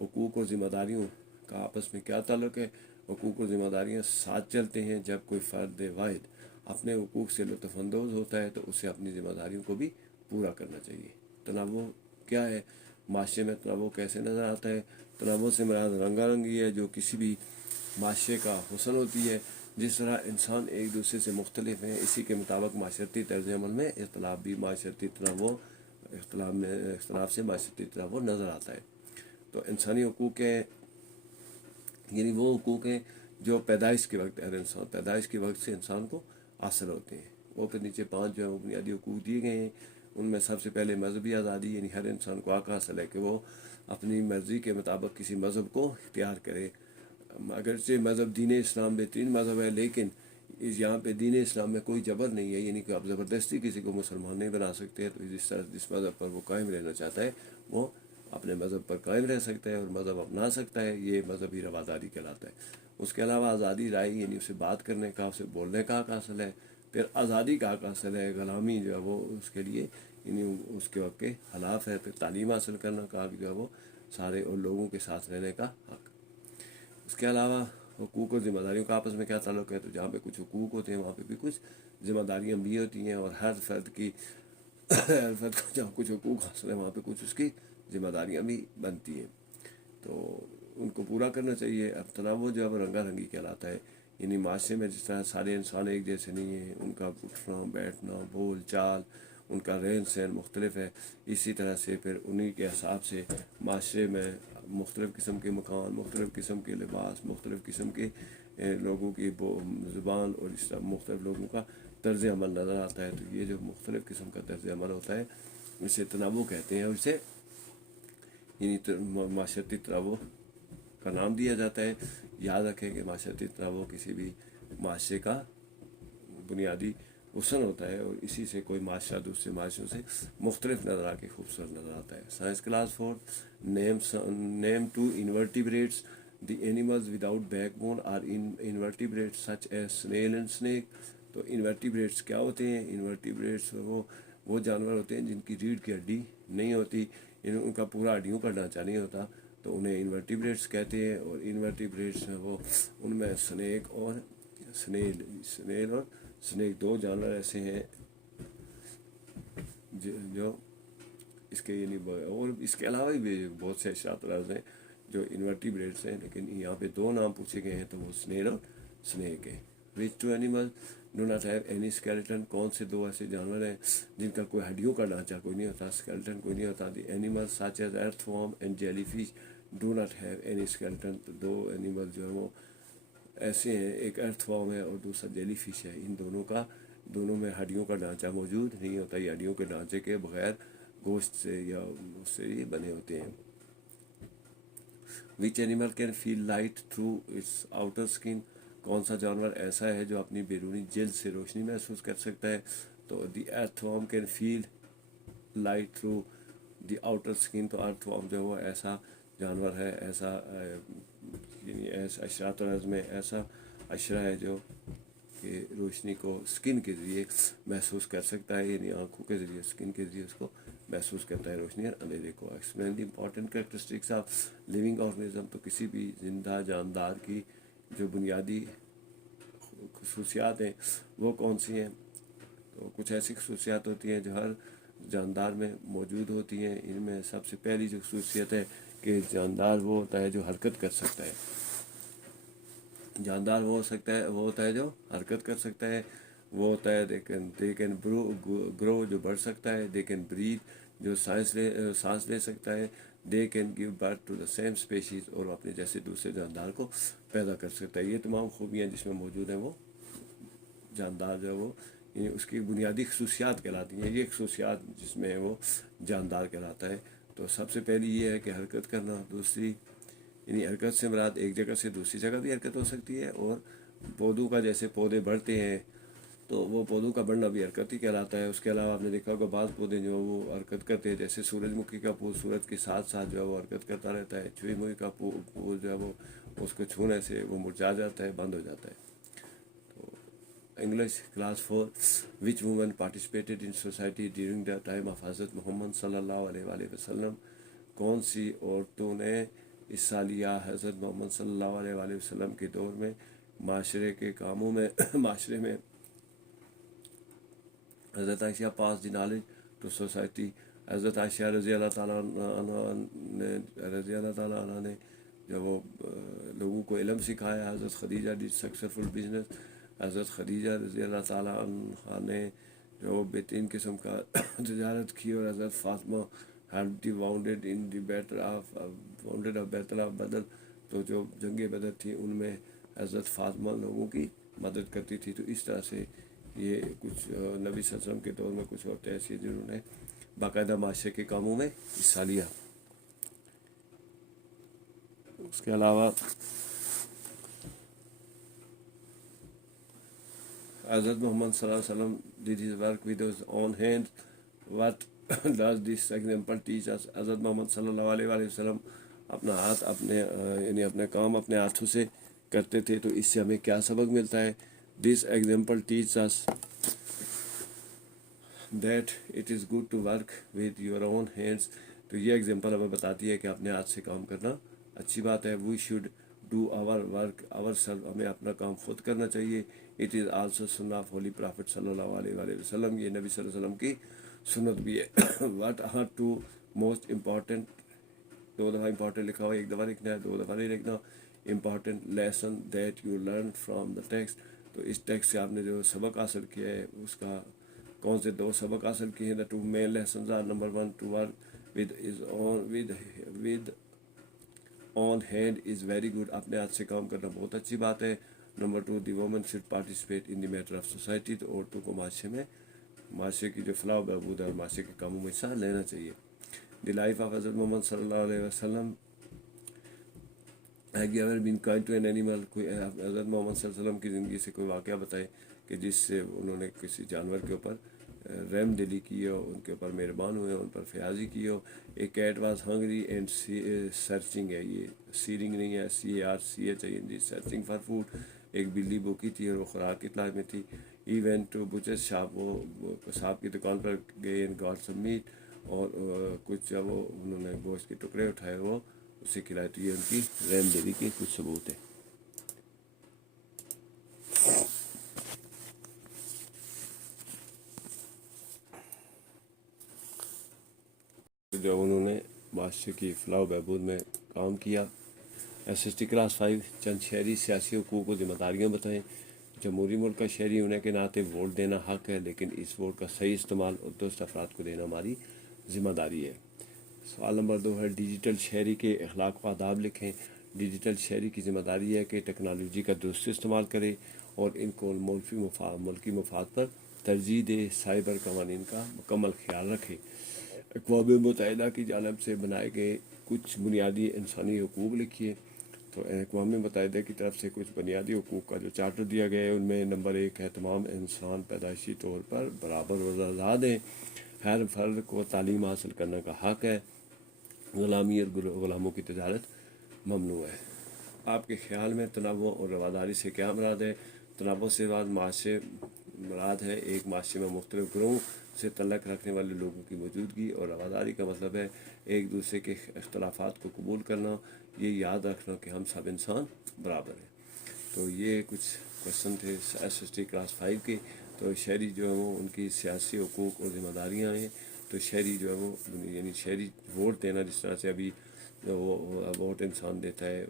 حقوق اور ذمہ داریوں کا آپس میں کیا تعلق ہے. حقوق اور ذمہ داریاں ساتھ چلتے ہیں. جب کوئی فرد واحد اپنے حقوق سے لطف اندوز ہوتا ہے تو اسے اپنی ذمہ داریوں کو بھی پورا کرنا چاہیے. تنوع کیا ہے. معاشرے میں تنوع کیسے نظر آتا ہے؟ تنوع سے مراد رنگا رنگی ہے جو کسی بھی معاشرے کا حسن ہوتی ہے. جس طرح انسان ایک دوسرے سے مختلف ہیں، اسی کے مطابق معاشرتی طرز عمل میں اختلاف بھی معاشرتی تنوع اختلاف سے معاشرتی تنوع نظر آتا ہے. تو انسانی حقوق ہیں، یعنی وہ حقوق ہیں جو پیدائش کے وقت پیدائش کے وقت سے انسان کو حاصل ہوتے ہیں. وہ پھر نیچے 5 جو ہے وہ بنیادی حقوق دیے گئے ہیں. ان میں سب سے پہلے مذہبی آزادی، یعنی ہر انسان کو حق حاصل ہے کہ وہ اپنی مرضی کے مطابق کسی مذہب کو اختیار کرے. اگرچہ مذہب دین اسلام بہترین مذہب ہے، لیکن یہاں پہ دین اسلام میں کوئی جبر نہیں ہے، یعنی کہ آپ زبردستی کسی کو مسلمان نہیں بنا سکتے. تو جس مذہب پر وہ قائم رہنا چاہتا ہے وہ اپنے مذہب پر قائم رہ سکتا ہے اور مذہب اپنا سکتا ہے. یہ مذہبی رواداری کہلاتا ہے. اس کے علاوہ آزادی رائے، یعنی اسے بات کرنے کا، اسے بولنے کا حق حاصل ہے. پھر آزادی کا حق حاصل ہے. غلامی جو ہے وہ اس کے لیے، یعنی اس کے وقت کے خلاف ہے. پھر تعلیم حاصل کرنا کا حق جو ہے وہ سارے اور لوگوں کے ساتھ رہنے کا حق. اس کے علاوہ حقوق اور ذمہ داریوں کا آپس میں کیا تعلق ہے؟ تو جہاں پہ کچھ حقوق ہوتے ہیں وہاں پہ بھی کچھ ذمہ داریاں بھی ہوتی ہیں، اور ہر فرد کو جہاں کچھ حقوق حاصل ہے وہاں پہ کچھ اس کی ذمہ داریاں بھی بنتی ہیں، تو ان کو پورا کرنا چاہیے. اب تنوع جو ہے وہ رنگا رنگی کہلاتا ہے. یعنی معاشرے میں جس طرح سارے انسان ایک جیسے نہیں ہیں، ان کا اٹھنا بیٹھنا، بول چال، ان کا رہن سہن مختلف ہے. اسی طرح سے پھر انہی کے حساب سے معاشرے میں مختلف قسم کے مکان، مختلف قسم کے لباس، مختلف قسم کے لوگوں کی زبان، اور اس طرح مختلف لوگوں کا طرز عمل نظر آتا ہے. تو یہ جو مختلف قسم کا طرز عمل ہوتا ہے اسے تنوع کہتے ہیں، اور اسے یعنی معاشرتی تنوع کا نام دیا جاتا ہے. یاد رکھیں کہ معاشرتی تنوع کسی بھی معاشرے کا بنیادی حسن ہوتا ہے، اور اسی سے کوئی معاشرہ دوسرے معاشروں سے مختلف نظر آ کے خوبصورت نظر آتا ہے. Science class 4. Name 2 invertebrates. The animals without backbone are invertebrates such as snail and snake. تو انورٹیبریٹس کیا ہوتے ہیں؟ انورٹیبریٹس وہ جانور ہوتے ہیں جن کی ریڑھ کی ہڈی نہیں ہوتی، یعنی ان کا پورا ہڈیوں کا ڈھانچہ نہیں ہوتا، تو انہیں انورٹیبریٹس کہتے ہیں. اور انورٹیبریٹس وہ ان میں سنیل اور سنیک 2 جانور ایسے ہیں جو اس کے، یعنی اور اس کے علاوہ بھی بہت سے اشارات ہیں جو انورٹیبریٹس ہیں، لیکن یہاں پہ 2 نام پوچھے گئے ہیں تو وہ سنیل اور سنیک ہے. وچ 2 animals do not have any skeleton. کون سے 2 ایسے جانور ہیں جن کا کوئی ہڈیوں کا ڈھانچہ کوئی نہیں ہوتا، اسکیلٹن کوئی نہیں ہوتا؟ دی animals such as earthworm and jellyfish do not have any skeleton. تو 2 animals جو ہیں وہ ایسے ہیں، ایک ارتھ وارم ہے اور دوسرا جیلی فش ہے. ان دونوں میں ہڈیوں کا ڈھانچہ موجود نہیں ہوتا، یہ ہڈیوں کے ڈھانچے کے بغیر گوشت سے یا اس سے یہ بنے ہوتے ہیں. Which animal can feel light through its outer skin. کون سا جانور ایسا ہے جو اپنی بیرونی جلد سے روشنی محسوس کر سکتا ہے؟ تو the earthworm can feel light through the outer skin. تو ارتھ وارم جو ہے وہ ایسا جانور ہے، ایسا یعنی ایسا اشرات الرز میں ایسا اشرا ہے جو کہ روشنی کو اسکن کے ذریعے محسوس کر سکتا ہے، یعنی آنکھوں کے ذریعے، اسکن کے ذریعے اس کو محسوس کرتا ہے روشنی اور اندھیرے کو. Explain the important characteristics of living organism. تو کسی بھی زندہ جاندار کی جو بنیادی خصوصیات ہیں وہ کون سی ہیں؟ تو کچھ ایسی خصوصیات ہوتی ہیں جو ہر جاندار میں موجود ہوتی ہیں. ان میں سب سے پہلی جو خصوصیت ہے کہ جاندار وہ ہوتا ہے جو حرکت کر سکتا ہے. جاندار وہ ہوتا ہے جو حرکت کر سکتا ہے. وہ ہوتا ہے دے کین گرو جو بڑھ سکتا ہے. دے کین بریتھ جو سانس لے سکتا ہے. They can give birth to the same species اور اپنے جیسے دوسرے جاندار کو پیدا کر سکتا ہے. یہ تمام خوبیاں جس میں موجود ہیں وہ جاندار جو ہے وہ یعنی اس کی بنیادی خصوصیات کہلاتی ہیں. یہ خصوصیات جس میں وہ جاندار کہلاتا ہے. تو سب سے پہلی یہ ہے کہ حرکت کرنا. دوسری یعنی حرکت سے مراد ایک جگہ سے دوسری جگہ بھی حرکت ہو سکتی ہے، اور پودوں کا جیسے پودے بڑھتے ہیں تو وہ پودوں کا بڑھنا بھی حرکت ہی کہلاتا ہے. اس کے علاوہ آپ نے دیکھا ہوگا بعض پودے جو وہ حرکت کرتے ہیں، جیسے سورج مکھی کا پھول سورج کے ساتھ ساتھ جو ہے وہ حرکت کرتا رہتا ہے. چوئی مکھی کا پھول جو ہے وہ اس کو چھونے سے وہ مرجھا جاتا ہے، بند ہو جاتا ہے. English class 4. Which women participated in society during the time of Hazrat Muhammad صلی اللہ علیہ وآلہ وسلم. کون سی عورتوں نے حصہ لیا حضرت محمد صلی اللہ علیہ وآلہ وسلم کے دور میں معاشرے کے کاموں میں؟ معاشرے میں حضرت عائشہ پاس دی نالج ٹو سوسائٹی. حضرت عائشہ رضی اللہ تعالیٰ عنہ نے جب وہ لوگوں کو علم سکھایا، حضرت خدیجہ ڈی سکسیزفل بزنس، حضرت خدیجہ رضی اللہ تعالیٰ عنہ نے جو بہترین قسم کا تجارت کی، اور حضرت Fatima head the wounded in the wounded of battle of Badr, تو جو جنگ بدر تھی ان میں حضرت فاطمہ لوگوں کی مدد کرتی تھی. تو اس طرح سے یہ کچھ نبی صلی اللہ علیہ وسلم کے دور میں کچھ عورتیں ایسی جنہوں نے باقاعدہ معاشرے کے کاموں میں حصہ لیا. اس کے علاوہ حضرت محمد صلی اللہ علیہ وسلم did his work with his own hands. What does this example teach us? حضرت محمد صلی اللہ علیہ وسلم اپنا ہاتھ یعنی اپنے کام اپنے ہاتھوں سے کرتے تھے، تو اس سے ہمیں کیا سبق ملتا ہے؟ This example teaches us that it is good to work with your own hands. تو یہ ایگزامپل ہمیں بتاتی ہے کہ اپنے ہاتھ سے کام کرنا اچھی بات ہے. We should do our work ourselves. ہمیں اپنا کام خود کرنا چاہیے. It is also sunnah of Holy Prophet صلی اللہ علیہ وسلم. یہ نبی صلی اللہ علیہ وسلم کی سنت بھی ہے. What are two most important، دو دفعہ امپورٹنٹ لکھا ہوا، ایک دفعہ لکھنا ہے، دو دفعہ نہیں لکھنا. Important lesson that you learn from the text. تو اس ٹیکسٹ سے آپ نے جو سبق حاصل کیا ہے، اس کا کون سے دو سبق حاصل کیے ہیں؟ The two main lessons are: number 1 to work with own hand is very good. اپنے ہاتھ سے کام کرنا بہت اچھی بات ہے. Number 2 the women should participate in the matter of society. تو عورتوں کو معاشرے کی جو فلاح و بہبود ہے اور معاشرے کے کاموں میں حصہ لینا چاہیے. The life of Hazrat Muhammad صلی اللہ علیہ وسلم. Have you ever been kind to an animal. کوئی حضرت محمد صلی اللہ علیہ وسلم کی زندگی سے کوئی واقعہ بتائے کہ جس سے انہوں نے کسی جانور کے اوپر رحم دلی کی ہو، ان کے اوپر مہربان ہوئے، ان پر فیاضی کی ہو. A cat was hungry and searching ہے، یہ سیرنگ نہیں ہے، CARCH سرچنگ فار فوڈ. ایک بلی بھوکی تھی اور وہ خوراک کی تلاش میں تھی. He went to butcher shop. وہ کساب کی دکان پر گئے. And got some meat. اور کچھ جب انہوں نے گوشت کے ٹکڑے اٹھائے وہ اسے کھلائے. تو یہ ان کی رحم دلی کے کچھ ثبوت ہیں. جب انہوں نے معاشرے کی فلاح و بہبود میں کام کیا. SST کلاس 5 چند شہری سیاسی حقوق و ذمہ داریاں بتائیں. جمہوری ملک کا شہری ہونے کے ناطے ووٹ دینا حق ہے، لیکن اس ووٹ کا صحیح استعمال اور درست افراد کو دینا ہماری ذمہ داری ہے. سوال نمبر 2 ہے ڈیجیٹل شہری کے اخلاق و آداب لکھیں. ڈیجیٹل شہری کی ذمہ داری ہے کہ ٹیکنالوجی کا درست استعمال کرے اور ان کو ملکی مفاد پر ترجیح دے. سائبر قوانین کا مکمل خیال رکھے. اقوام متحدہ کی جانب سے بنائے گئے کچھ بنیادی انسانی حقوق لکھیے. تو اقوام متحدہ کی طرف سے کچھ بنیادی حقوق کا جو چارٹر دیا گیا ہے، ان میں نمبر 1 ہے تمام انسان پیدائشی طور پر برابر و آزاد ہیں. ہر فرد کو تعلیم حاصل کرنے کا حق ہے. غلامی اور غلاموں کی تجارت ممنوع ہے. آپ کے خیال میں تنوع اور رواداری سے کیا مراد ہے؟ تنوع سے مراد ہے ایک معاشرے میں مختلف گروہوں سے تعلق رکھنے والے لوگوں کی موجودگی، اور رواداری کا مطلب ہے ایک دوسرے کے اختلافات کو قبول کرنا. یہ یاد رکھنا کہ ہم سب انسان برابر ہیں. تو یہ کچھ کوشچن تھے SST کلاس 5 کے. تو شہری جو ہے وہ ان کی سیاسی حقوق اور ذمہ داریاں ہیں. تو شہری جو ہے وہ یعنی شہری ووٹ دینا، جس طرح سے ابھی وہ ووٹ انسان دیتا ہے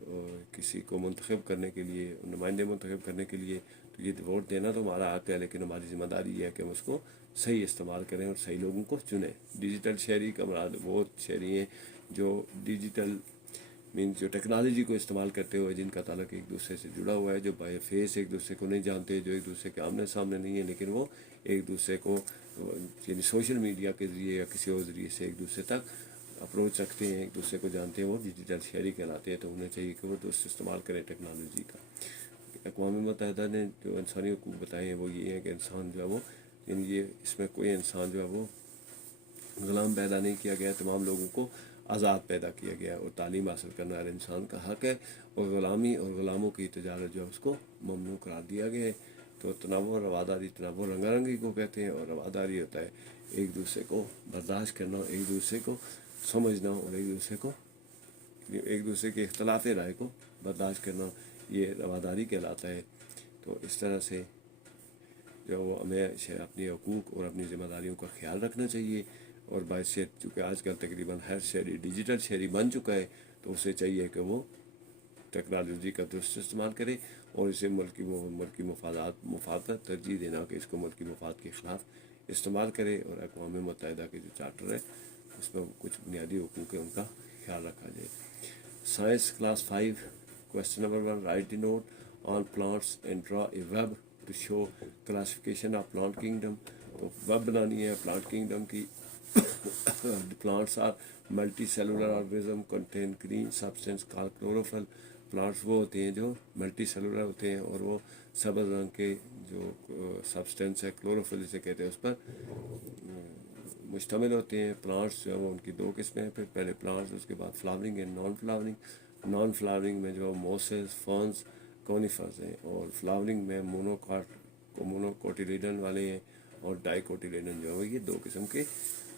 کسی کو منتخب کرنے کے لیے، نمائندے منتخب کرنے کے لیے. تو یہ ووٹ دینا تو ہمارا حق ہے، لیکن ہماری ذمہ داری یہ ہے کہ ہم اس کو صحیح استعمال کریں اور صحیح لوگوں کو چنیں. ڈیجیٹل شہری کا مراد وہ شہری ہیں جو ڈیجیٹل جو ٹیکنالوجی کو استعمال کرتے ہوئے جن کا تعلق ایک دوسرے سے جڑا ہوا ہے، جو بائی فیس ایک دوسرے کو نہیں جانتے، جو ایک دوسرے کے آمنے سامنے نہیں ہیں، لیکن وہ ایک دوسرے کو یعنی سوشل میڈیا کے ذریعے یا کسی اور ذریعے سے ایک دوسرے تک اپروچ رکھتے ہیں، ایک دوسرے کو جانتے ہیں. وہ ڈیجیٹل شہری کہلاتے ہیں. تو انہیں چاہیے کہ وہ درست استعمال کریں ٹیکنالوجی کا. اقوام متحدہ نے جو انسانی حقوق بتائے ہیں وہ یہ ہیں کہ انسان جو ہے وہ یعنی یہ اس میں کوئی انسان جو ہے وہ غلام پیدا نہیں کیا گیا. تمام لوگوں کو آزاد پیدا کیا گیا اور تعلیم حاصل کرنا ہر انسان کا حق ہے. اور غلامی اور غلاموں کی تجارت جو ہے اس کو ممنوع قرار دیا گیا ہے. تو تنوع اور رواداری، تنوع رنگا رنگی کو کہتے ہیں، اور رواداری ہوتا ہے ایک دوسرے کو برداشت کرنا، ایک دوسرے کو سمجھنا اور ایک دوسرے کے اختلاف رائے کو برداشت کرنا. یہ رواداری کہلاتا ہے. تو اس طرح سے جو ہمیں اپنے حقوق اور اپنی ذمہ داریوں کا خیال رکھنا چاہیے اور باحثیت چونکہ آج کل تقریباً ہر شہری ڈیجیٹل شہری بن چکا ہے تو اسے چاہیے کہ وہ ٹیکنالوجی کا درست استعمال کرے اور اسے ملکی مفاد پر ترجیح دینا کہ اس کو ملکی مفاد کے خلاف استعمال کرے، اور اقوام متحدہ کے جو چارٹر ہے اس میں کچھ بنیادی حقوق ہیں ان کا خیال رکھا جائے۔ Science class 5 question number 1 write the note on plants and draw a web to show classification of plant kingdom. تو ویب بنانی ہے پلانٹ کنگڈم کی۔ Plants are multi cellular organism contain green substance call chlorophyll. Plants وہ ہوتے ہیں جو multi cellular ہوتے ہیں اور وہ سبز رنگ کے جو سبسٹینس ہے کلوروفل جسے کہتے ہیں اس پر مشتمل ہوتے ہیں۔ پلانٹس جو ہے ان کی 2 قسمیں ہیں، پھر پہلے پلانٹس اس کے بعد flowering and non flowering. Naan flowering میں جو موسز فرنز کونیفرز ہیں، اور فلاورنگ میں مونوکوٹیلیڈن والے ہیں اور ڈائی کوٹیلیڈن جو ہے یہ 2 قسم کے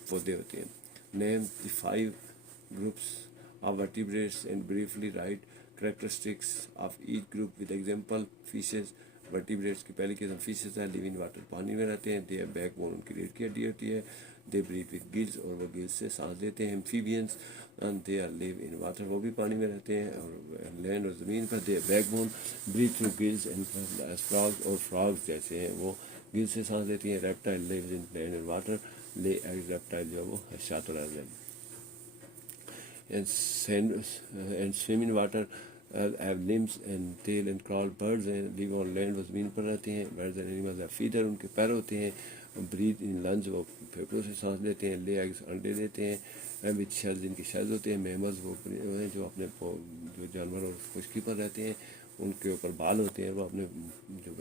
پودے ہوتے ہیں۔ نیم دی 5 groups of vertebrates and briefly write characteristics of each group with example. Fishes vertebrates کی پہلی قسم فشز ہے، لیونگ واٹر پانی میں رہتے ہیں، دے ہیو بیک بون ان کی ریڑھ کی ہڈی ہوتی ہے، دے بریتھ وتھ گلز اور وہ گلز سے سانس لیتے ہیں۔ ایمفیبینس they are leave in water وہ بھی پانی میں رہتے ہیں اور لینڈ اور زمین پر، they backbone breathe through gills and frog اور فراگز جیسے ہیں وہ گل سے سانس لیتی ہیں۔ Reptile lives in land and water lay egg reptile جو ہے وہ شاطر ہے and swim in water have limbs and tail and crawl. Birds live on land وہ زمین پر رہتے ہیں۔ birds and animals have feeder ان کے پیر ہوتے ہیں۔ breathe in lungs وہ پھیپھڑوں سے سانس لیتے ہیں۔ lay eggs انڈے دیتے ہیں۔ with shells ان کے shells ہوتے ہیں۔ mammals وہ جو اپنے جو جانور اور خشکی پر رہتے ہیں ان کے اوپر بال ہوتے ہیں، وہ اپنے جو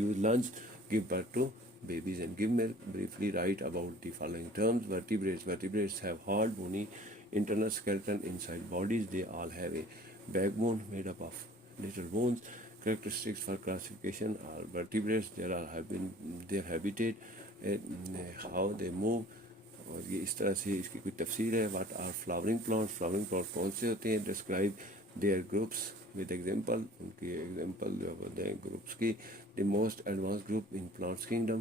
use lungs give birth to babies and give milk. Briefly write about the following terms. Vertebrates have hard bony internal skeleton inside bodies. They all have a backbone made up of little bones. Characteristics for classification are vertebrates, their habitat, how they move، اور یہ اس طرح سے اس کی کوئی تفسیر ہے۔ What are flowering plants؟ flowering plants کون سے ہوتے ہیں؟ Describe their groups with example، ان کی ایگزامپل جو ہوتے ہیں گروپس کی۔ The most advanced group in plants kingdom،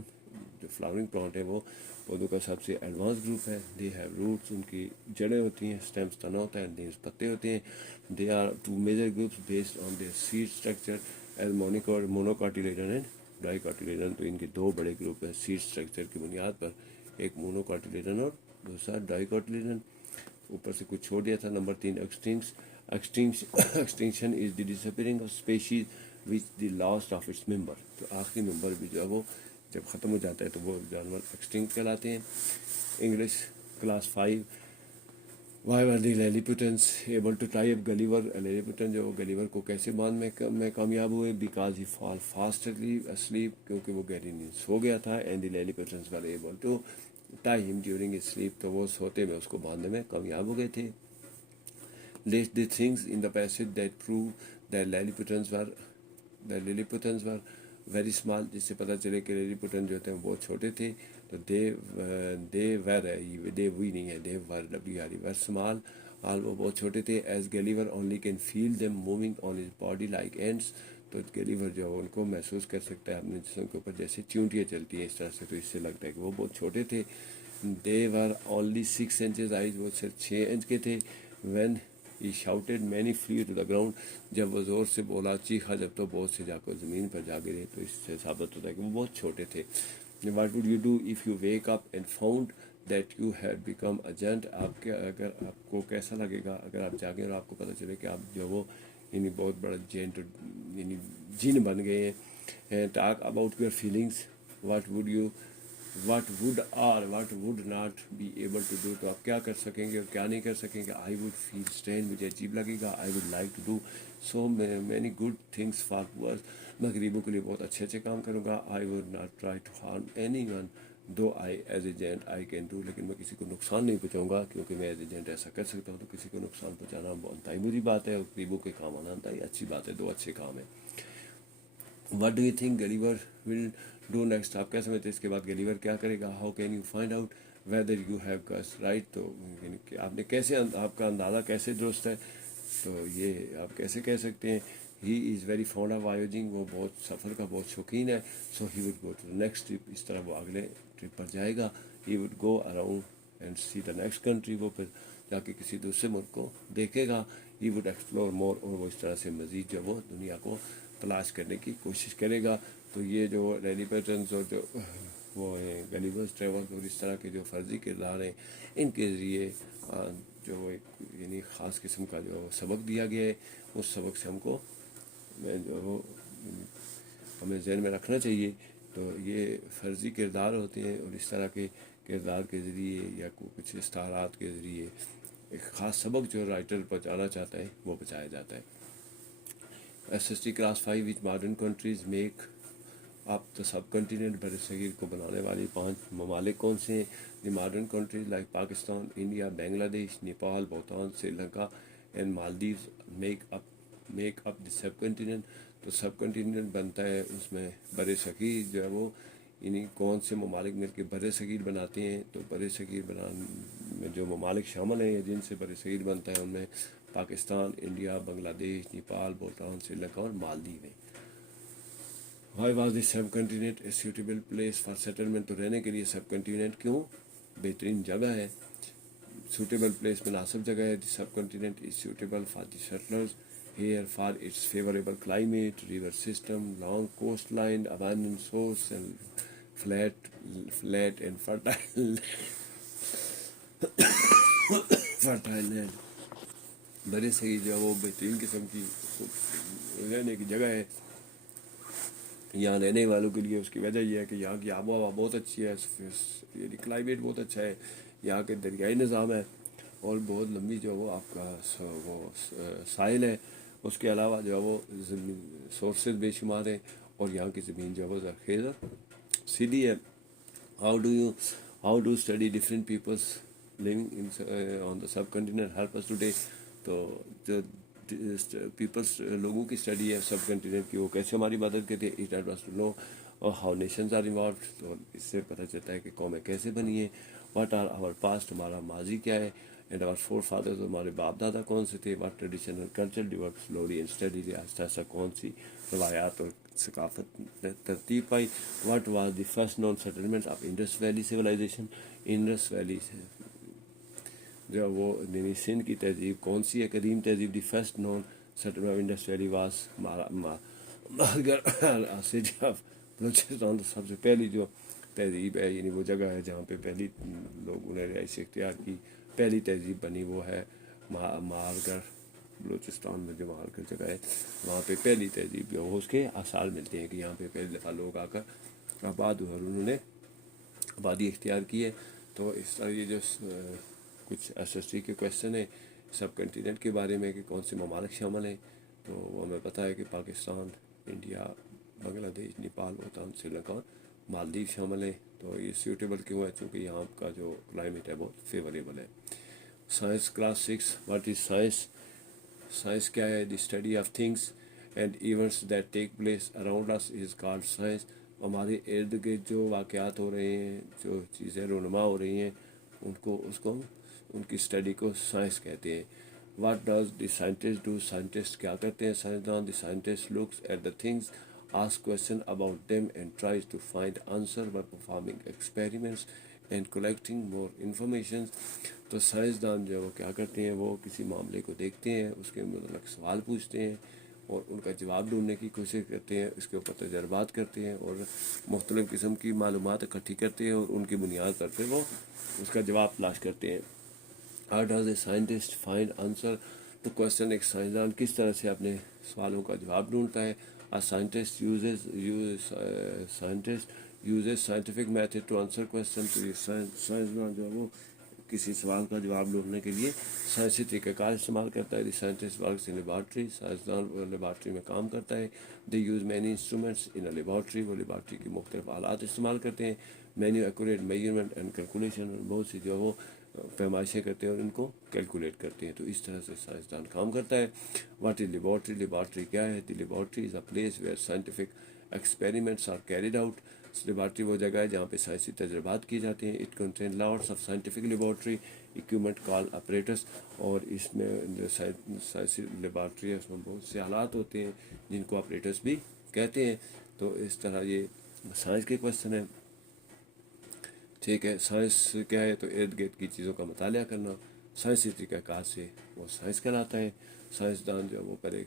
جو فلاورنگ پلانٹ ہے وہ پودوں کا سب سے ایڈوانس گروپ ہے۔ دے ہیو روٹس ان کی جڑیں ہوتی ہیں، اسٹیمس تنا ہوتا ہے، لیوز پتے ہوتے ہیں۔ They are 2 major groups based on their seed structure as monocotyledon and dicotyledon. تو ان کے 2 بڑے گروپ ہیں سیڈ اسٹرکچر کی بنیاد پر، ایک مونوکاٹیلیڈن اور دوسرا ڈائی کاٹیلیڈن۔ اوپر سے کچھ چھوڑ دیا تھا۔ Number 3 extinction is the disappearing of species which the last of its member. تو آخری ممبر بھی جو ہے وہ جب ختم ہو جاتا ہے تو وہ جانور ایکسٹنکٹ کہلاتے ہیں۔ English class 5 why were the Lilliputians able to tie up Gulliver. Lilliputian جو گلیور کو کیسے باندھ میں کامیاب ہوئے؟ Because he fall fastly asleep, کیونکہ وہ گہری نیند سو گیا تھا۔ And the Lilliputians were able to tie him during his sleep, تو وہ سوتے میں اس کو باندھنے میں کامیاب ہو گئے تھے۔ List the things in the passage that prove that Lilliputians were very small, جس سے پتہ چلے کہ لیلیپٹن جو ہوتے ہیں بہت چھوٹے تھے۔ تو دے وی نہیں ہے، دے ور ور اسمال، آل وہ بہت چھوٹے تھے۔ As Gulliver only can feel them moving on his body like ants, تو گلیور جو ہے ان کو محسوس کر سکتا ہے اپنے جسم کے اوپر جیسے چیونٹیاں چلتی ہیں اس طرح سے، تو اس سے لگتا ہے کہ وہ بہت چھوٹے تھے۔ They were only 6 inches high, وہ صرف 6 انچ کے تھے۔ When he shouted many fell to the ground, جب وہ زور سے بولا چیخا جب تو بہت سے جا کر زمین پر جا گرے، تو اس سے ثابت ہوتا ہے کہ وہ بہت چھوٹے تھے۔ What would you do if you wake up and found that you have become a giant? اگر آپ کو کیسا لگے گا اگر آپ جاگیں اور آپ کو پتہ چلے کہ آپ جو وہ یعنی بہت بڑا جینٹ یعنی جن بن گئے ہیں۔ Talk about your feelings, what would not be able to do, تو آپ کیا کر سکیں گے اور کیا نہیں کر سکیں گے۔ آئی وڈ فیل اسٹرینج، مجھے عجیب لگے گا۔ I would like to do so many good things for poors, میں غریبوں کے لیے بہت اچھے کام کروں گا۔ I would not try to harm any one though I as a giant I can do, لیکن میں کسی کو نقصان نہیں پہنچاؤں گا کیونکہ میں ایز اے جینٹ ایسا کر سکتا ہوں۔ تو کسی کو نقصان پہنچانا انتہائی بری بات ہے، اور غریبوں کے کام آنا انتہائی اچھی بات ہے، 2 اچھے کام ہیں۔ What do you think Gulliver will do next? آپ کیا سمجھتے ہیں اس کے بعد گلیور کیا کرے گا؟ How can you find out whether you have guess right? تو یعنی کہ آپ نے کیسے، آپ کا اندازہ کیسے درست ہے؟ تو یہ آپ کیسے کہہ سکتے ہیں؟ He is very fond of voyaging, وہ بہت سفر کا بہت شوقین ہے۔ So he would go to the next trip, اس طرح وہ اگلے ٹرپ پر جائے گا۔ He would go around and see the next country. وہ پھر جا کے کسی دوسرے ملک کو دیکھے گا. ہی وڈ ایکسپلور مور, اور وہ اس طرح سے مزید جو وہ دنیا کو تلاش کرنے کی کوشش کرے گا. تو یہ جو ڈیلی پیٹرنز اور جو وہ ہیں گلیورز ٹریول اور اس طرح کے جو فرضی کردار ہیں, ان کے ذریعے جو یعنی خاص قسم کا جو سبق دیا گیا ہے, اس سبق سے ہم کو جو ہمیں ذہن میں رکھنا چاہیے. تو یہ فرضی کردار ہوتے ہیں, اور اس طرح کے کردار کے ذریعے یا کچھ استعارات کے ذریعے ایک خاص سبق جو رائٹر بتانا چاہتا ہے وہ بتایا جاتا ہے. SST کلاس 5 وچ ماڈرن کنٹریز میک آپ دا سب کنٹیننٹ, بر صغیر کو بنانے والی 5 ممالک کون سے ہیں؟ The modern countries like Pakistan, India, Bangladesh, Nepal, Bhutan, Sri Lanka and Maldives make up the subcontinent. تو سب کنٹیننٹ بنتا ہے اس میں بر صغیر جو ہے وہ یعنی کون سے ممالک مل کے بر صغیر بناتے ہیں. تو بر صغیر بنانے میں جو ممالک شامل ہیں جن سے بر صغیر بنتا ہے ان میں پاکستان, انڈیا, بنگلہ دیش, نیپال, بھوٹان, سری لنکا اور مالدیو ہیں. Why was the subcontinent a suitable place for settlement? تو رہنے کے لیے سب کنٹیننٹ کیوں بہترین جگہ ہے, سوٹیبل پلیس مناسب جگہ ہے. The subcontinent is suitable for the settlers here for its favourable climate, river system, long coastline, abundant source and flat and fertile land. بر صغیر جو ہے وہ بہترین قسم کی رہنے کی جگہ ہے یہاں رہنے والوں کے لیے. اس کی وجہ یہ ہے کہ یہاں کی آب و ہوا بہت اچھی ہے, یعنی کلائمیٹ بہت اچھا ہے, یہاں کے دریائی نظام ہے, اور بہت لمبی جو وہ آپ کا وہ ساحل ہے. اس کے علاوہ جو ہے وہ سورسز بے شمار ہیں, اور یہاں کی زمین جو ہے وہ زرخیز سیدھی ہے. How do study different peoples living on the subcontinent help us today? تو جو پیپلس لوگوں کی اسٹڈی ہے سب کنٹیننٹ کی, وہ کیسے ہماری مدد کرتے ہیں. It helps us to know how nations are involved, تو اس سے پتہ چلتا ہے کہ قومیں کیسے بنی ہیں. واٹ آر آور پاسٹ, ہمارا ماضی کیا ہے. اینڈ آور فور فادرز, ہمارے باپ دادا کون سے تھے. What tradition and culture develop slowly and study, آہستہ آہستہ کون سی روایات اور ثقافت نے ترتیب پائی. What was the first known settlement of Indus valley civilisation, Indus valley سے جو وہ یعنی سندھ کی تہذیب کون سی ہے قدیم تہذیب. The first known settlement of Indus valley was city of Balochistan. سب سے پہلی جو تہذیب ہے یعنی وہ جگہ ہے جہاں پہ پہلی لوگوں نے رہائش اختیار کی, پہلی تہذیب بنی, وہ ہے مہارگڑھ بلوچستان میں. جو مہارگڑھ جگہ ہے وہاں پہ پہلی تہذیب جو اس کے آثار ملتے ہیں کہ یہاں پہ پہلی دفعہ لوگ آ کر آباد ہوئے اور انہوں نے آبادی اختیار کی ہے. تو اس طرح یہ جو کچھ SST کے کویشچن ہیں سب کنٹیننٹ کے بارے میں کہ کون سے ممالک شامل ہیں, تو وہ ہمیں پتہ ہے کہ پاکستان, انڈیا, بنگلہ دیش, نیپال, بھوٹان, سری لنکا اور مالدیو شامل ہیں. تو یہ سیوٹیبل کیوں ہے؟ چونکہ یہاں کا جو کلائمیٹ ہے بہت فیوریبل ہے. Science class 6, what is science? Science کیا ہے؟ The study of things and events that take place around us is called science. ہمارے ارد گرد جو واقعات ہو رہے ہیں, جو چیزیں رونما ہو رہی ہیں, ان کی اسٹڈی کو سائنس کہتے ہیں. What does the scientist do? Scientist کیا کرتے ہیں سائنسدان؟ The scientist looks at the things, ask question about them and tries to find answer by performing experiments and collecting more information. تو سائنسدان جو ہے وہ کیا کرتے ہیں, وہ کسی معاملے کو دیکھتے ہیں, اس کے متعلق سوال پوچھتے ہیں اور ان کا جواب ڈھونڈنے کی کوشش کرتے ہیں, اس کے اوپر تجربات کرتے ہیں اور مختلف قسم کی معلومات اکٹھی کرتے ہیں, اور ان کی بنیاد پر پھر وہ اس کا جواب تلاش کرتے ہیں. How does a scientist find answer? تو کویشچن ایک سائنسدان کس طرح سے اپنے سوالوں کا جواب ڈھونڈتا ہے. Scientist uses scientific method to answer question. تو یہ سائنسدان جو ہے وہ کسی سوال کا جواب ڈھونڈنے کے لیے سائنسی طریقہ کار استعمال کرتا ہے. دی سائنٹسٹ ورکس ان لیبارٹری, سائنسدان لیبارٹری میں کام کرتا ہے. دی یوز مینی انسٹرومنٹس ان اے لیبارٹری, وہ لیبارٹری کی مختلف آلات استعمال کرتے ہیں. Many accurate measurement and calculation, بہت سی جو وہ پیمائشیں کرتے ہیں اور ان کو کیلکولیٹ کرتے ہیں. تو اس طرح سے سائنسدان کام کرتا ہے. What is laboratory? لیبارٹری کیا ہے؟ The laboratory is a place where scientific experiments are carried out. Laboratory وہ جگہ ہے جہاں پہ سائنسی تجربات کی جاتے ہیں. It contain lots of scientific laboratory equipment call apparatus, اور اس میں جو سائنسی لیبارٹری ہے اس میں بہت سے آلات ہوتے ہیں جن کو آپریٹرس بھی کہتے ہیں. تو اس طرح یہ سائنس کے کویشچن ہیں. ٹھیک ہے. سائنس کیا ہے؟ تو ارد گرد کی چیزوں کا مطالعہ کرنا. سائنسی طریقہ کار سے وہ سائنس کراتا ہے. سائنسدان جو ہے وہ پہلے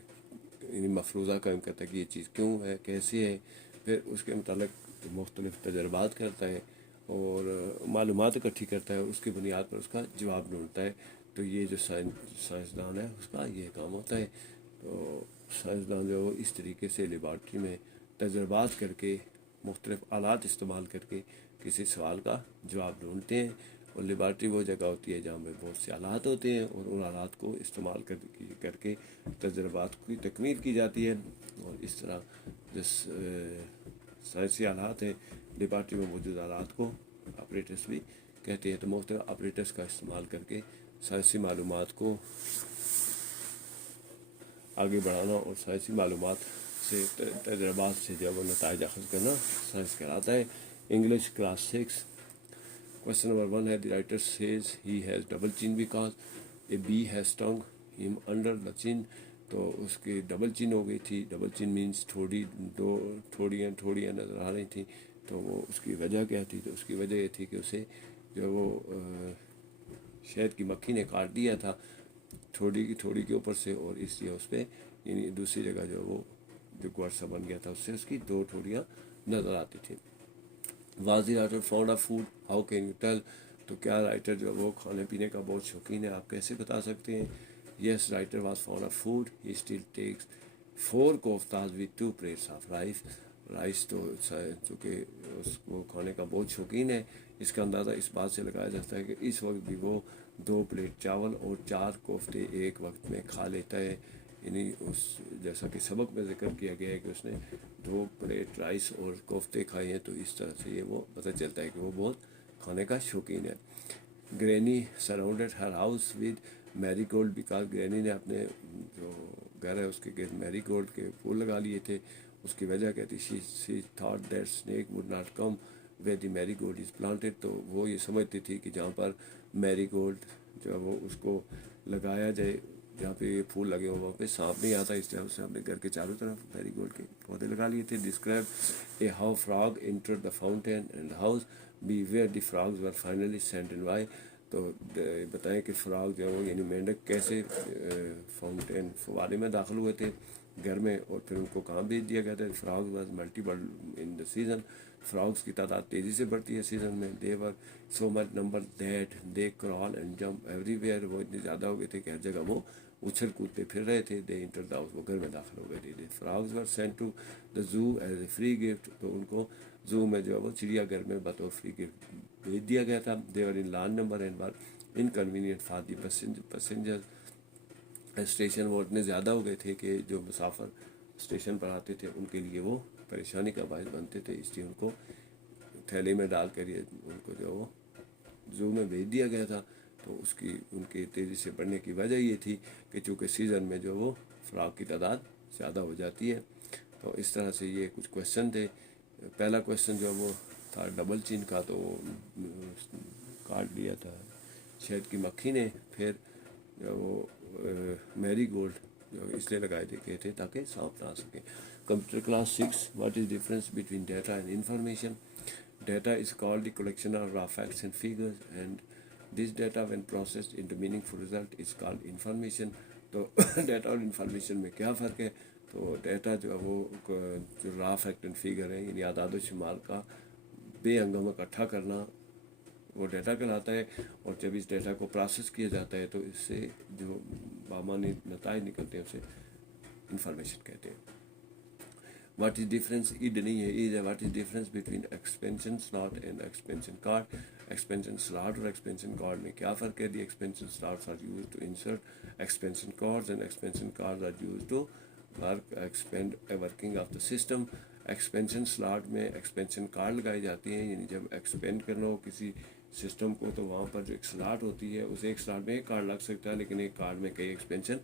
مفروضہ قائم کرتا ہے کہ یہ چیز کیوں ہے، کیسے ہے، پھر اس کے متعلق مختلف تجربات کرتا ہے اور معلومات اکٹھی کرتا ہے، اس کی بنیاد پر اس کا جواب ڈھونڈتا ہے. تو یہ جو سائنسدان ہے اس کا یہ کام ہوتا ہے. تو سائنسدان جو ہے وہ اس طریقے سے لیبارٹری میں تجربات کر کے مختلف آلات استعمال کر کے کسی سوال کا جواب ڈھونڈتے ہیں. اور لیبارٹری وہ جگہ ہوتی ہے جہاں پہ بہت سے آلات ہوتے ہیں اور ان آلات کو استعمال کر کے تجربات کی تکمیل کی جاتی ہے. اور اس طرح جس سائنسی آلات ہیں لیبارٹری میں موجود آلات کو آپریٹرس بھی کہتے ہیں. تو مختلف آپریٹرس کا استعمال کر کے سائنسی معلومات کو آگے بڑھانا اور سائنسی معلومات سے تجربات سے جو وہ نتائج اخذ کرنا سائنس کہلاتا ہے. English class 6. Question number 1 ہے the writer says he has double chin because a bee has stung him under the chin. تو اس کی ڈبل چین ہو گئی تھی. ڈبل چین مینس تھوڑیاں نظر آ رہی تھیں. تو وہ اس کی وجہ کیا تھی؟ تو اس کی وجہ یہ تھی کہ اسے جو وہ شہد کی مکھی نے کاٹ دیا تھا تھوڑی کے اوپر سے، اور اس لیے اس پہ یعنی دوسری جگہ جو وہ جو گوشت سا بن گیا تھا اس سے اس کی 2 ٹھوڑیاں نظر آتی تھیں. Was the writer fond of food? How can you tell? تو کیا رائٹر جو وہ کھانے پینے کا بہت شوقین ہے، آپ کیسے بتا سکتے ہیں؟ Yes, writer was fond of food. He still takes 4 koftas with 2 plates of rice. Rice تو چونکہ اس کو کھانے کا بہت شوقین ہے، اس کا اندازہ اس بات سے لگایا جاتا ہے کہ اس وقت بھی وہ 2 پلیٹ چاول اور 4 کوفتے ایک وقت میں کھا لیتا ہے. یعنی اس جیسا کہ سبق میں ذکر کیا گیا ہے کہ اس نے 2 پلیٹ رائس اور کوفتے کھائے ہیں. تو اس طرح سے یہ وہ پتہ چلتا ہے کہ وہ بہت کھانے کا شوقین ہے. گرینی سراؤنڈیڈ ہر ہاؤس ود میری گولڈ بیکاز گرینی نے اپنے جو گھر ہے اس کے گرد میری گولڈ کے پھول لگا لیے تھے. اس کی وجہ کیا تھی؟ she thought that snake would not come where the میری گولڈ از planted. تو وہ یہ سمجھتی تھی کہ جہاں پر میری گولڈ جو ہے وہ اس کو لگایا جائے، جہاں پہ یہ پھول لگے ہو وہاں پہ سانپ نہیں آتا، اس لیے اس نے اپنے گھر کے چاروں طرف میری گولڈ کے پودے لگا لیے تھے. Describe a how frog entered the fountain and the house. be where the frogs were finally sent and why. تو بتائیں کہ فراگ جو ہے وہ یعنی مینڈک کیسے فاؤنٹین فوارے میں داخل ہوئے تھے گھر میں، اور پھر ان کو کہاں بھیج دیا گیا تھا. Frog was multiple in the season. Frogs کی تعداد تیزی سے بڑھتی ہے سیزن میں. They were so much number that they crawl and jump everywhere. وہ اتنے زیادہ ہو گئے تھے کہ ہر جگہ وہ اچھل کودتے پھر رہے تھے. They enter the house. وہ گھر میں داخل ہو گئے تھے. Frogs were sent to the zoo as a free gift. تو ان کو زو میں جو ہے وہ چڑیا گھر میں بطور فری گفٹ بھیج دیا گیا تھا. They were in large number and were inconvenient for the passenger station. وہ اتنے زیادہ ہو گئے تھے کہ جو مسافر اسٹیشن پر آتے تھے ان کے لیے وہ پریشانی کا باعث بنتے تھے. اس لیے ان کو تھیلے میں ڈال کر ان کو جو وہ زو میں بھیج دیا گیا تھا. تو اس کی ان کی تیزی سے بڑھنے کی وجہ یہ تھی کہ چونکہ سیزن میں جو وہ فراغ کی تعداد زیادہ ہو جاتی ہے. تو اس طرح سے یہ کچھ کویشچن تھے. پہلا کویشچن جو وہ تھا ڈبل چین کا، تو وہ کاٹ لیا تھا شہد کی مکھی نے. پھر جو وہ میری گولڈ جو اس لیے لگائے تھے گئے تھے تاکہ سانپ نہ آ سکیں. Computer class 6. What is difference between data and information? Data is called the collection of raw facts and figures and this data when processed into meaningful result is called information. تو data اور information میں کیا فرق ہے؟ تو data جو ہے وہ جو را فیکٹ اینڈ فیگر ہے یعنی اعداد و شمار کا بے ہنگامہ اکٹھا کرنا وہ ڈیٹا کہلاتا ہے. اور جب اس ڈیٹا کو پروسیس کیا جاتا ہے تو اس سے جو بامعنی نتائج نکلتے ہیں اسے انفارمیشن کہتے ہیں. What is difference? ایڈ نہیں ہے، ایڈ ہے. What is difference between expansion slot and expansion card? Expansion slot اور ایکسپینشن کارڈ میں کیا فرق ہے؟ The expansion slots are use to insert expansion cards and expansion cards are use to working of the system. Expansion slot میں expansion card لگائی جاتی ہیں، یعنی جب ایکسپینڈ کرنا ہو کسی سسٹم کو تو وہاں پر جو ایک سلاٹ ہوتی ہے اس ایک سلاٹ میں ایک کارڈ لگ سکتا ہے، لیکن ایک کارڈ میں کئی ایکسپینشن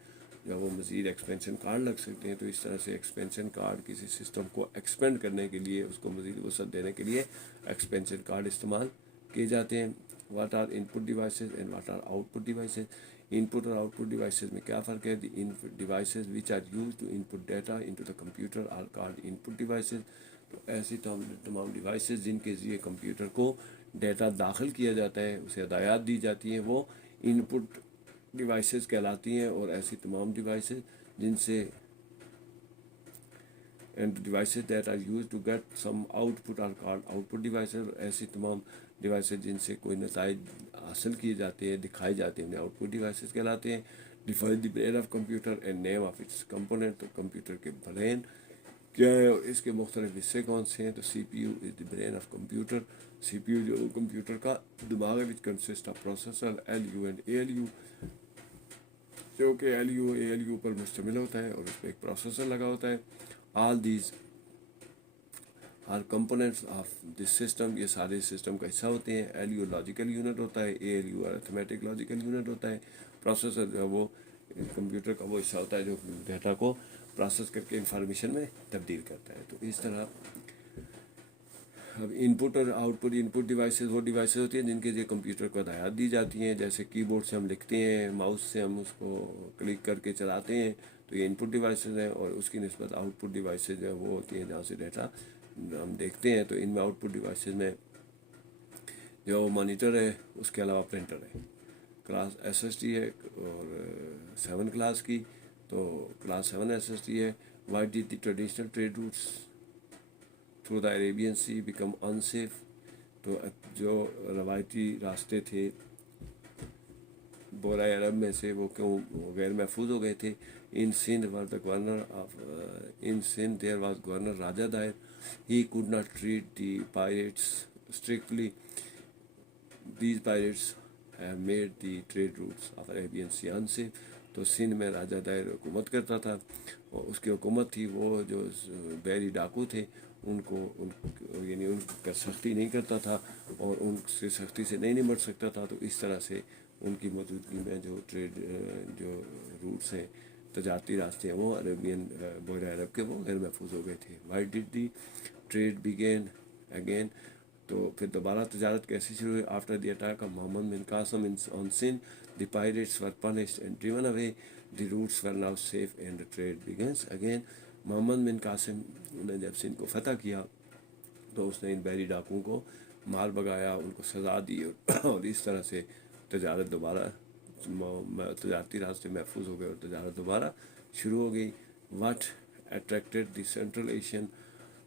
جو وہ مزید ایکسپینشن کارڈ لگ سکتے ہیں. تو اس طرح سے ایکسپینشن کارڈ کسی سسٹم کو ایکسپینڈ کرنے کے لیے اس کو مزید وسعت دینے کے لیے ایکسپینشن کارڈ استعمال کیے جاتے ہیں. What are input devices and what are output devices? Input اور آؤٹ پٹ ڈیوائسز میں کیا فرق ہے؟ The in devices which are use to input data into the computer are called input devices. تو ایسی تمام devices جن کے ذریعے کمپیوٹر کو ڈیٹا داخل کیا جاتا ہے، اسے ہدایات دی جاتی ہیں، وہ ان پٹ ڈیوائسز کہلاتی ہیں. اور ایسی تمام ڈیوائسز جن سے and devices that are use to get some output are called output devices. ایسی تمام ڈیوائسز جن سے کوئی نتائج حاصل کیے جاتے ہیں، دکھائے جاتے ہیں، انہیں آؤٹ پٹ ڈیوائسز کہلاتے ہیں. Define the brain of computer and name of its component. تو کمپیوٹر کے برین کیا ہے اور اس کے مختلف حصے کون سے ہیں؟ تو C P U is the brain of computer. C P U جو کمپیوٹر کا دماغ ہے which consist of processor L U and A L U, جو کہ L U A L U پر مشتمل ہوتا ہے اور اس پہ ایک پروسیسر لگا ہوتا ہے. All these are components of this system. یہ سارے سسٹم کا حصہ ہوتے ہیں. ایل یو لاجیکل یونٹ ہوتا ہے، اے L you arithmetic logical unit ہوتا ہے. پروسیسر جو ہے وہ کمپیوٹر کا وہ حصہ ہوتا ہے جو ڈیٹا کو پروسیس کر کے انفارمیشن میں تبدیل کرتا ہے. تو اس طرح اب ان پٹ اور آؤٹ پٹ. ان پٹ ڈیوائسز وہ ڈیوائسز ہوتی ہیں جن کے لیے کمپیوٹر کو ہدایات دی جاتی ہیں، جیسے کی بورڈ سے ہم لکھتے ہیں، ماؤس سے ہم اس کو کلک کر کے چلاتے ہیں، تو یہ ان پٹ ڈیوائسز ہیں. اور اس کی نسبت آؤٹ پٹ ڈیوائسز جو وہ ہوتی ہیں جہاں سے ڈیٹا ہم دیکھتے ہیں. تو ان میں آؤٹ پٹ ڈیوائسز میں جو مانیٹر ہے، اس کے علاوہ پرنٹر ہے. کلاس ایس ایس ٹی ہے اور 7 کلاس کی. تو کلاس 7 ایس ایس ٹی ہے. Why did the traditional trade routes through the Arabian sea become unsafe. تو جو روایتی راستے تھے بورائے عرب میں سے وہ کیوں غیر محفوظ ہو گئے تھے؟ In Sindh was the governor of in Sindh there was governor Raja Dahir. He could not treat the pirates strictly. These pirates have made the trade routes of Arabian Sea unsafe. تو سندھ میں راجہ دائر حکومت کرتا تھا اور اس کی حکومت تھی. وہ جو بحری ڈاکو تھے ان کو یعنی ان پر سختی نہیں کرتا تھا اور ان سے سختی سے نہیں نمٹ سکتا تھا. تو اس طرح سے ان کی موجودگی میں جو ٹریڈ جو روٹس ہیں، تجارتی راستے ہیں، وہ عربین بحیرہ عرب کے وہ غیر محفوظ ہو گئے تھے. Why did the trade begin again. تو پھر دوبارہ تجارت کیسے شروع ہوئی؟ After the attack of Muhammad bin Qasim on Sindh the pirates were punished and driven away. The routes were now safe and trade begins again. Muhammad bin Qasim نے جب سندھ کو فتح کیا تو اس نے ان بحری ڈاکوؤں کو مار بگایا، ان کو سزا دی اور اس طرح سے تجارت دوبارہ تجارتی راستے محفوظ ہو گئے اور تجارت دوبارہ شروع ہو گئی. What attracted the central Asian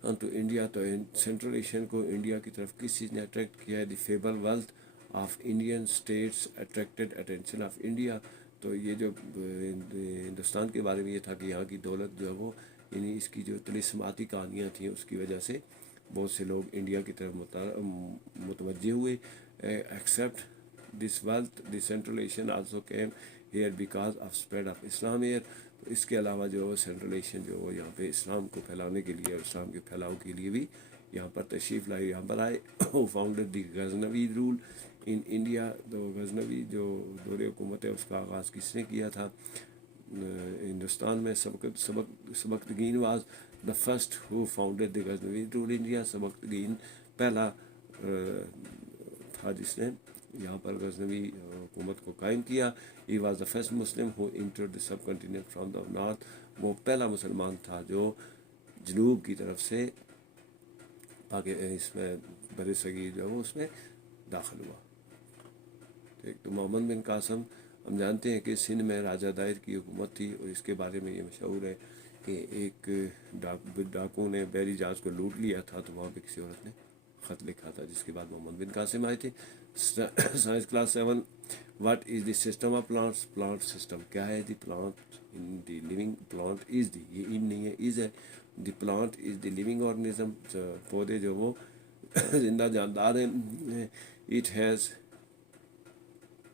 to India. تو سینٹرل ایشین کو انڈیا کی طرف کس چیز نے اٹریکٹ کیا ہے؟ The fable wealth of Indian states attracted attention of India. تو یہ جو ہندوستان کے بارے میں یہ تھا کہ یہاں کی دولت جو ہے وہ یعنی اس کی جو طلسماتی کہانیاں تھیں اس کی وجہ سے بہت سے لوگ انڈیا کی طرف متوجہ ہوئے. Except this wealth the central Asian also came here because of spread of Islam here. تو اس کے علاوہ جو سینٹرل ایشین جو وہ یہاں پہ اسلام کو پھیلانے کے لیے اور اسلام کے پھیلاؤ کے لیے بھی یہاں پر تشریف لائے، یہاں پر آئے. Founded the Ghaznavi rule in India. تو غزنوی جو دور حکومت ہے اس کا آغاز کس نے کیا تھا ہندوستان میں؟ Sabuktigin was the first who founded the Ghaznavi rule India. Sabuktigin پہلا تھا جس نے یہاں پر غزنوی حکومت کو قائم کیا. He was the first Muslim who entered the subcontinent from the north. وہ پہلا مسلمان تھا جو جنوب کی طرف سے اس میں بر صغیر جو ہے وہ اس میں داخل ہوا. تو محمد بن قاسم ہم جانتے ہیں کہ سندھ میں راجہ دائر کی حکومت تھی اور اس کے بارے میں یہ مشہور ہے کہ ایک ڈاکو نے بحری جہاز کو لوٹ لیا تھا تو وہاں پہ کسی عورت نے خط لکھا تھا جس کے بعد محمد بن قاسم آئے تھے. Science class 7 what is the system of plants. Plant system کیا ہے؟ The plant in the living plant is the یہ ان نہیں ہے از ہے. The plant is the living organism. پودے جو وہ زندہ جاندار ہیں. It has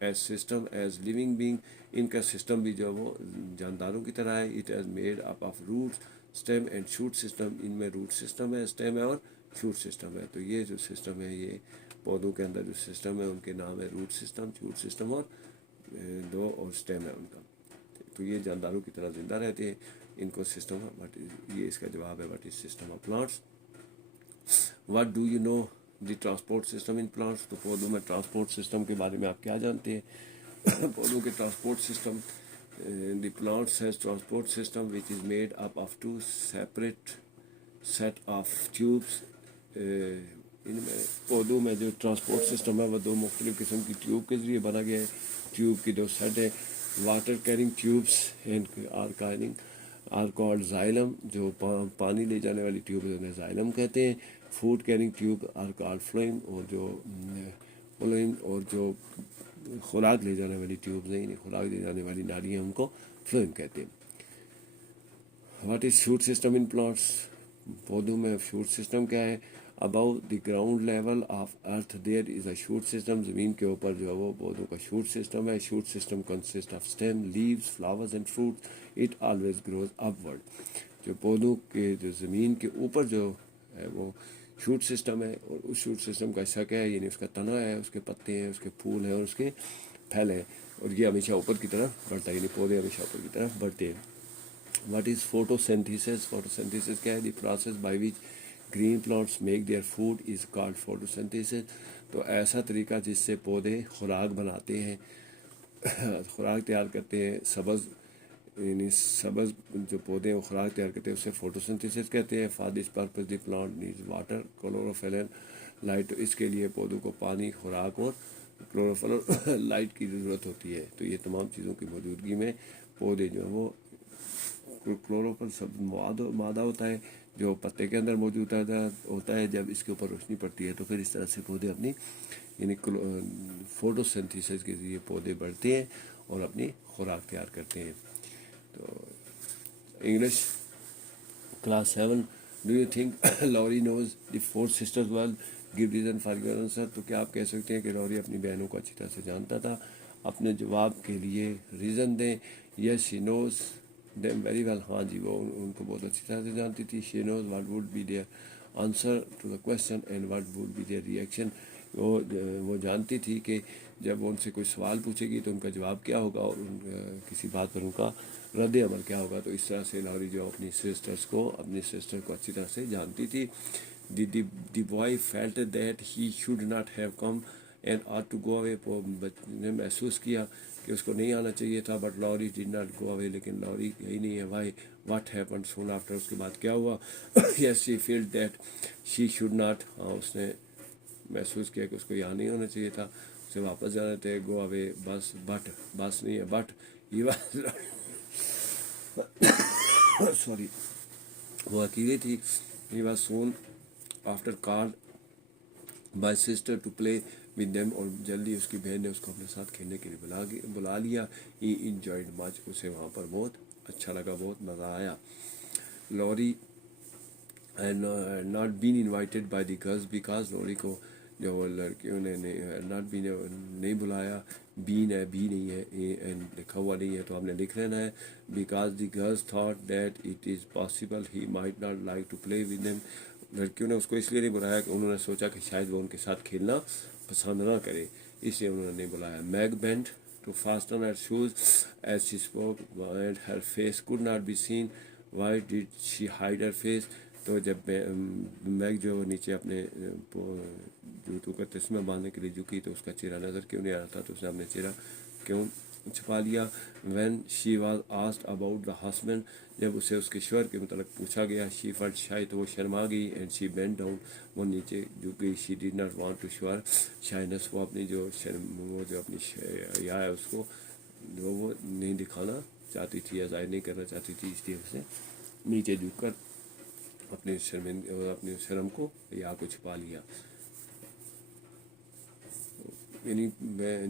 as system as living being. ان کا سسٹم بھی جو وہ جانداروں کی طرح ہے. It has made up of roots stem and shoot system. ان میں روٹ سسٹم ہے، اسٹیم ہے اور شوٹ سسٹم ہے. تو یہ جو سسٹم ہے یہ پودوں کے اندر جو سسٹم ہے ان کے نام ہے روٹ سسٹم، شوٹ سسٹم اور دو اور اسٹیم ہے ان کا. تو یہ جانداروں کی طرح زندہ رہتے ہیں. ان کو سسٹم یہ اس کا جواب ہے what is system of plants. What do you know the transport system in plants. تو پودوں میں ٹرانسپورٹ سسٹم کے بارے میں آپ کیا جانتے ہیں؟ پودوں کے transport system the plants has transport system which is made up of 2 separate set of tubes ان میں پودوں میں جو ٹرانسپورٹ سسٹم ہے وہ دو مختلف قسم کی ٹیوب کے ذریعے بنا گیا ہے. ٹیوب کی دو سیٹ ہے. Water carrying tubes are called xylem. جو پانی لے جانے والی ٹیوب ہے انہیں زائلم کہتے ہیں. Food carrying tube are called phloem. اور جو خوراک لے جانے والی ٹیوب نہیں خوراک لے جانے والی نالیاں ان کو فلوئم کہتے ہیں. What is shoot system in plants. پودوں میں شوٹ سسٹم کیا ہے؟ Above the ground level of earth there is a shoot system. زمین کے اوپر جو ہے وہ پودوں کا شوٹ سسٹم ہے. Shoot system consist of stem, leaves, flowers and fruit. It always grows upward. جو پودوں کے جو زمین کے اوپر جو ہے وہ شوٹ سسٹم ہے, اور اس شوٹ سسٹم کا حصہ کیا ہے؟ یعنی اس کا تنا ہے, اس کے پتے ہیں, اس کے پھول ہیں اور اس کے پھیل ہیں, اور یہ ہمیشہ اوپر کی طرف بڑھتا ہے. یعنی پودے ہمیشہ اوپر کی طرف بڑھتے ہیں. What is فوٹوسینتھیسس. فوٹوسینتھیسس کیا ہے؟ The process by which green plants make their food is called photosynthesis. تو ایسا طریقہ جس سے پودے خوراک بناتے ہیں, خوراک تیار کرتے ہیں. یعنی سبز جو پودے ہیں وہ خوراک تیار کرتے ہیں, اسے فوٹوسنتھیسس کہتے ہیں. For this purpose the plant needs water, chlorophyll, light. اس کے لیے پودوں کو پانی, خوراک اور کلوروفل لائٹ کی ضرورت ہوتی ہے. تو یہ تمام چیزوں کی موجودگی میں پودے جو ہیں وہ کلوروفل سب مادہ ہوتا ہے جو پتے کے اندر موجود ہوتا ہے. جب اس کے اوپر روشنی پڑتی ہے تو پھر اس طرح سے پودے اپنی یعنی فوٹوسنتھیسس کے ذریعے پودے بڑھتے ہیں اور اپنی خوراک تیار کرتے ہیں. تو English class 7. Do you think Laurie knows the 4 sisters well? Give reason for your answer. تو کیا آپ کہہ سکتے ہیں کہ لوری اپنی بہنوں کو اچھی طرح سے جانتا تھا؟ اپنے جواب کے لیے ریزن دیں. یس شی نوز دیم ویری ویل. ہاں جی, وہ ان کو بہت اچھی طرح سے جانتی تھی. She knows what would be their answer to the question and what would be their reaction. وہ جانتی تھی کہ جب وہ ان سے کوئی سوال پوچھے گی تو ان کا جواب کیا ہوگا, اور کسی بات پر ان کا رد عمل کیا ہوگا. تو اس طرح سے لوری جو اپنی سسٹر کو اچھی طرح سے جانتی تھی. The boy felt that he should not have come and ought to go away. نے محسوس کیا کہ اس کو نہیں آنا چاہیے تھا. بٹ لوری ڈڈ ناٹ گو اوے. لیکن لوری گئی نہیں ہے. Why what happened soon after. اس کے بعد کیا ہوا؟ Yes she felt that she should not. ہاں, اس نے محسوس کیا کہ اس کو یہاں نہیں ہونا چاہیے تھا, اسے واپس جانا تھے. گو اوے بس نہیں ہے بٹ سوری وہ اکیلے تھی. He was soon after call by sister to play with them. اور جلدی اس کی بہن نے اس کو اپنے ساتھ کھیلنے کے لیے بلا لیا. ہی انجوائڈ مچ. اسے وہاں پر بہت اچھا لگا, بہت مزہ آیا. لوری not been invited by the girls because. لوری کو جو لڑکیوں نے ناٹ بین نہیں بلایا. بین ہے, بی نہیں ہے, لکھا ہوا نہیں ہے تو آپ نے لکھ لینا ہے. Because the girls thought that it is possible he might not like to play with them. لڑکیوں نے اس کو اس لیے نہیں بلایا کہ انہوں نے سوچا کہ شاید وہ ان کے ساتھ کھیلنا پسند نہ کرے, اس لیے انہوں نے نہیں بلایا. Meg bent to fasten her shoes as she spoke and her face could not be seen. Why did she hide her face. تو جب میگ جو نیچے اپنے جوتوں کا تسمہ باندھنے کے لیے جھکی تو اس کا چہرہ نظر کیوں نہیں آ رہا تھا, تو اس نے اپنے چہرہ کیوں چھپا لیا. When she was asked about the husband. جب اسے اس کے شوہر کے متعلق پوچھا گیا, شی فیلٹ شائی. تو وہ شرما گئی. And she bent down. وہ نیچے جھک گئی. She did not want to show her shyness. وہ اپنی جو اپنی حیا ہے اس کو وہ نہیں دکھانا چاہتی تھی یا ظاہر نہیں کرنا چاہتی تھی, اس لیے اس نے نیچے جھک کر اپنے شرم کو یا کو چھپا لیا. یعنی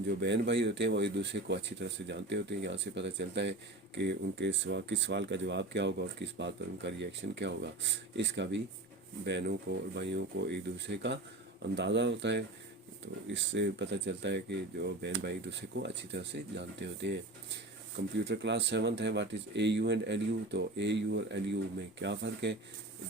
جو بہن بھائی ہوتے ہیں وہ ایک دوسرے کو اچھی طرح سے جانتے ہوتے ہیں. یہاں سے پتہ چلتا ہے کہ ان کے کس سوال کا جواب کیا ہوگا اور کس بات پر ان کا ریئیکشن کیا ہوگا. اس کا بھی بہنوں کو اور بھائیوں کو ایک دوسرے کا اندازہ ہوتا ہے. تو اس سے پتہ چلتا ہے کہ جو بہن بھائی ایک دوسرے کو اچھی طرح سے جانتے ہوتے ہیں. کمپیوٹر کلاس 7 ہے. What is A U and L U. تو اے یو اور ایل یو میں کیا فرق ہے؟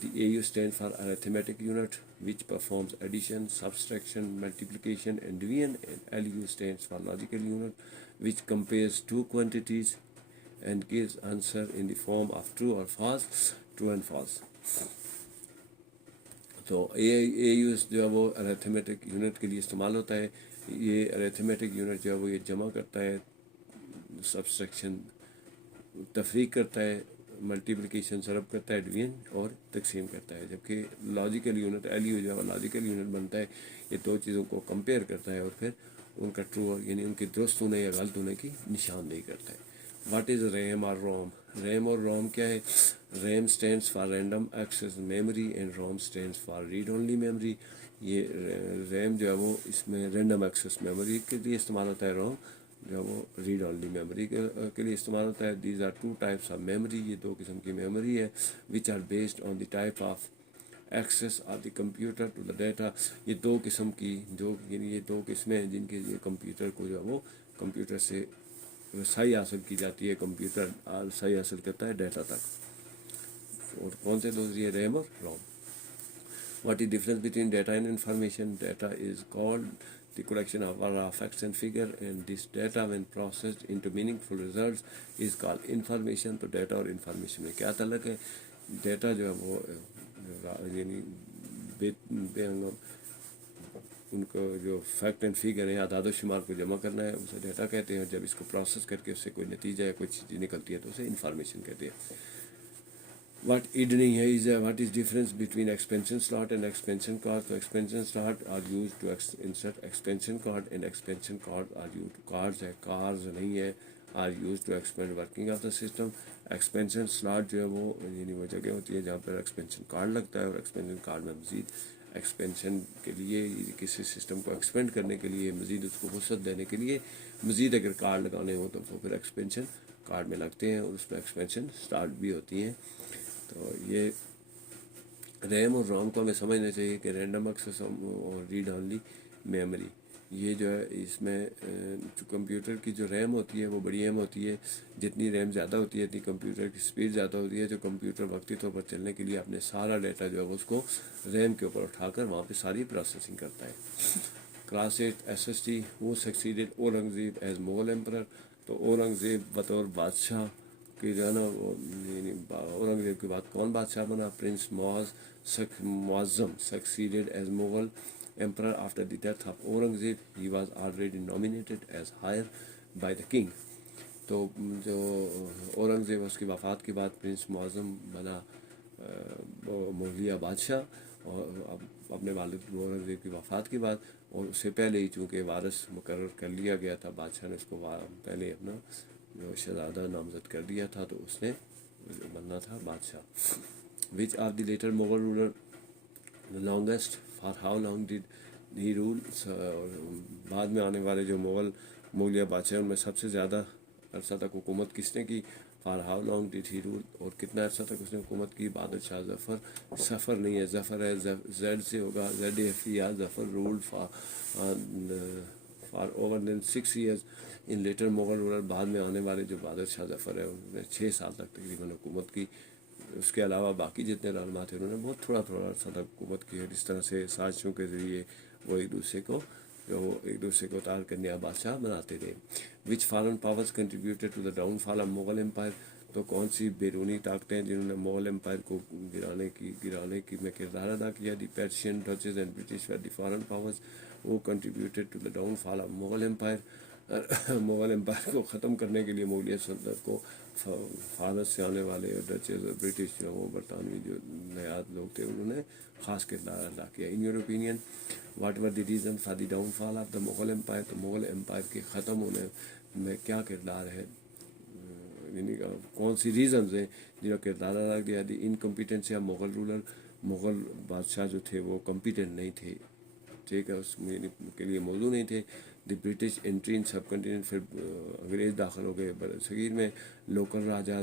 The A U stand for arithmetic unit which performs addition, subtraction, multiplication and division, and LU stands for logical unit which compares two quantities and gives answer in the form of true or false, true and false. تو A you جو ہے وہ arithmetic unit کے لیے استعمال ہوتا ہے. یہ ارتھمیٹک یونٹ جو ہے وہ یہ جمع کرتا ہے, سبسٹریکشن تفریق کرتا ہے, ملٹیپلیکیشن ضرب کرتا ہے، ڈویژن اور تقسیم کرتا ہے. جبکہ لاجیکل یونٹ ایل یو جو ہے لاجیکل یونٹ بنتا ہے، یہ دو چیزوں کو کمپیئر کرتا ہے اور پھر ان کا ٹرو یعنی ان کے درست ہونے یا غلط ہونے کی نشاندہی کرتا ہے. واٹ از ریم اور روم؟ ریم اور روم کیا ہے؟ RAM stands for random access memory and ROM stands for read only memory. یہ ریم جو ہے وہ اس میں رینڈم ایکسیس میموری کے لیے استعمال ہوتا ہے، روم جو ہے وہ ریڈ اونلی میموری کے لیے استعمال ہوتا ہے. These are two types of memory, یہ دو قسم کی میموری ہے. Which are based on the type of access of the computer to the data. یہ دو قسم کی یعنی یہ دو قسمیں ہیں جن کے لیے کمپیوٹر کو جو ہے وہ کمپیوٹر سے رسائی حاصل کی جاتی ہے، کمپیوٹر رسائی حاصل کرتا ہے ڈیٹا تک. اور کون سے دو ذریعے؟ ریم اور روم. What is difference between data and information? Data is called the collection of raw facts and figure, and this data when processed into meaningful results is called information. تو ڈیٹا اور information میں کیا تعلق ہے؟ Data جو ہے وہ یعنی ان کو جو فیکٹ اینڈ فگر ہیں، اعداد و شمار کو جمع کرنا ہے، اسے ڈیٹا کہتے ہیں. جب اس کو پروسیس کر کے اس سے کوئی نتیجہ یا کوئی چیز نکلتی ہے تو اسے انفارمیشن کہتے ہیں. واٹ نہیں ہے what is difference between expansion slot and expansion card? تو expansion slot are use to insert expansion card and expansion card are use to cards ہے، کارز نہیں ہے. Are use to expand working of the system. Expansion slot جو ہے وہ یعنی وہ جگہ ہوتی ہے جہاں پر ایکسپینشن کارڈ لگتا ہے، اور ایکسپینشن کارڈ میں مزید ایکسپینشن کے لیے کسی سسٹم کو ایکسپینڈ کرنے کے لیے، مزید اس کو وسعت دینے کے لیے مزید اگر کارڈ لگانے ہوں تو وہ پھر ایکسپینشن کارڈ میں لگتے ہیں، اور اس میں ایکسپینشن سلاٹ بھی ہوتی ہیں. تو یہ ریم اور روم کو ہمیں سمجھنا چاہیے کہ رینڈم ایکسیس اور ریڈ اونلی میموری، یہ جو ہے اس میں جو کمپیوٹر کی جو ریم ہوتی ہے وہ بڑی اہم ہوتی ہے. جتنی ریم زیادہ ہوتی ہے اتنی کمپیوٹر کی سپیڈ زیادہ ہوتی ہے. جو کمپیوٹر وقتی طور پر چلنے کے لیے اپنے سارا ڈیٹا جو ہے اس کو ریم کے اوپر اٹھا کر وہاں پہ ساری پروسیسنگ کرتا ہے. Class 8 S S T. Who succeeded Aurangzeb as Mughal emperor? تو اورنگزیب بطور بادشاہ کہ جو ہے نا اورنگزیب کے بعد کون بادشاہ بنا؟ Prince Muazzam succeeded as Mughal emperor after the death of Aurangzeb. He was already nominated as heir by the king. تو جو اورنگزیب اس کی وفات کے بعد پرنس معظم بنا مغلیہ بادشاہ، اور اپنے والد اورنگزیب کی وفات کے بعد، اور اس سے پہلے ہی چونکہ وارث مقرر کر لیا گیا تھا، بادشاہ نے اس کو پہلے اپنا جو شہزادہ نامزد کر دیا تھا، تو اس نے بننا تھا بادشاہ. Which of the later Mughal ruler longest for how long did he rule؟ بعد میں آنے والے جو مغلیہ بادشاہ ان میں سب سے زیادہ عرصہ تک حکومت کس نے کی؟ for how long did he rule؟ اور کتنا عرصہ تک اس نے حکومت کی؟ بہادر شاہ ظفر. ظفر نہیں ہے، ظفر ہے زیڈ سے ہوگا، Z F E. Zafar ruled for over than 6 years in later Mughal ruler. بعد میں آنے والے جو بہادر شاہ ظفر ہے انہوں نے 6 سال تک تقریباً حکومت کی. اس کے علاوہ باقی جتنے رہنما تھے انہوں نے بہت تھوڑا عرصہ تک حکومت کی ہے. جس طرح سے سازشوں کے ذریعے وہ ایک دوسرے کو تار کرنے بادشاہ بناتے تھے. Which foreign powers contributed to the downfall of Mughal empire? تو کون سی بیرونی طاقتیں جنہوں نے مغل امپائر کو گرانے کی میں کردار ادا کیا؟ The Persian, Dutch and British were the foreign powers. وہ contributed to the downfall of Mughal empire. Mughal empire کو ختم کرنے کے لیے مغلیہ سلطنت کو فارس سے آنے والے ڈچز اور برٹش جو وہ برطانوی جو نیاد لوگ تھے انہوں نے خاص کردار ادا کیا. In your opinion what were the reason for the downfall of the Mughal empire? تو مغل امپائر کے ختم ہونے میں کیا کردار ہے، یعنی کون سی ریزنز ہیں جنہوں کا کردار ادا کیا؟ دی انکمپیٹنسی آف مغل رولر. مغل بادشاہ جو تھے وہ کمپیٹنٹ نہیں تھے، ٹھیک ہے، اس میں کے لیے موضوع نہیں تھے. دی برٹش انٹری ان سب کنٹیننٹ، پھر انگریز داخل ہو گئے بر صغیر میں. لوکل راجا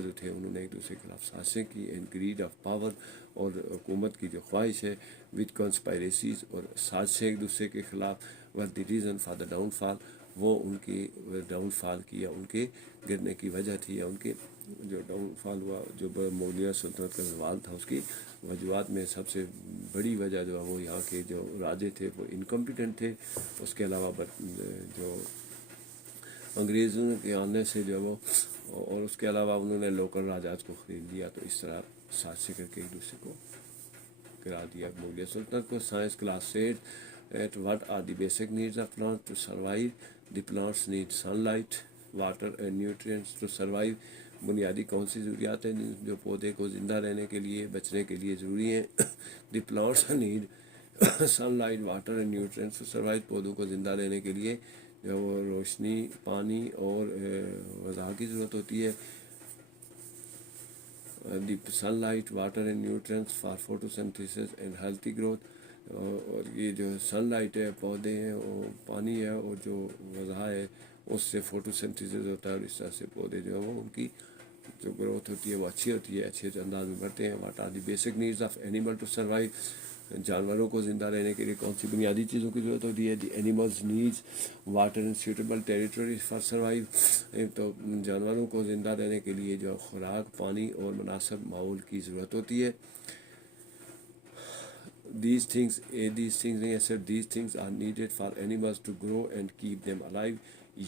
جو تھے انہوں نے ایک دوسرے کے خلاف سازشیں کی. اینڈ گریڈ آف پاور، اور حکومت کی جو خواہش ہے، وتھ کانسپائریسیز، اور سازشیں ایک دوسرے کے خلاف. Were the reason for the downfall, وہ ان کی ڈاؤن فال کی یا ان کے گرنے کی وجہ تھی، یا ان کے جو ڈاؤن فال ہوا جو مغلیہ سلطنت کا زوال تھا، اس کی وجوہات میں سب سے بڑی وجہ جو ہے وہ یہاں کے جو راجے تھے وہ انکمپیٹنٹ تھے. اس کے علاوہ جو انگریزوں کے آنے سے جو وہ، اور اس کے علاوہ انہوں نے لوکل راجات کو خرید لیا، تو اس طرح سازشیں کر کے ایک دوسرے کو گرا دیا مغلیہ سلطنت کو. Science class 8 what are the basic needs of plants to survive؟ the plants need sunlight, water and nutrients to survive. بنیادی کون سی ضروریات ہیں جو پودے کو زندہ رہنے کے لیے بچنے کے لیے ضروری ہیں. The plants need sunlight water and nutrients to survive. پودوں کو زندہ رہنے کے لیے جو وہ روشنی پانی اور غذا کی ضرورت ہوتی ہے. The sunlight water and nutrients for photosynthesis and healthy growth. اور یہ جو سن لائٹ ہے پودے ہیں اور پانی ہے اور جو غذا ہے اس سے فوٹوسنتھیسس ہوتا ہے اور اس طرح سے پودے جو ہیں وہ ان کی جو گروتھ ہوتی ہے وہ اچھی ہوتی ہے, اچھے انداز میں بڑھتے ہیں. What are the basic needs of animal to survive. جانوروں کو زندہ رہنے کے لیے کون سی بنیادی چیزوں کی ضرورت ہوتی ہے. The animals needs water and suitable territory for survive. تو جانوروں کو زندہ رہنے کے لیے جو خوراک پانی اور مناسب ماحول کی ضرورت ہوتی ہے. These things are needed for animals to grow and keep them alive.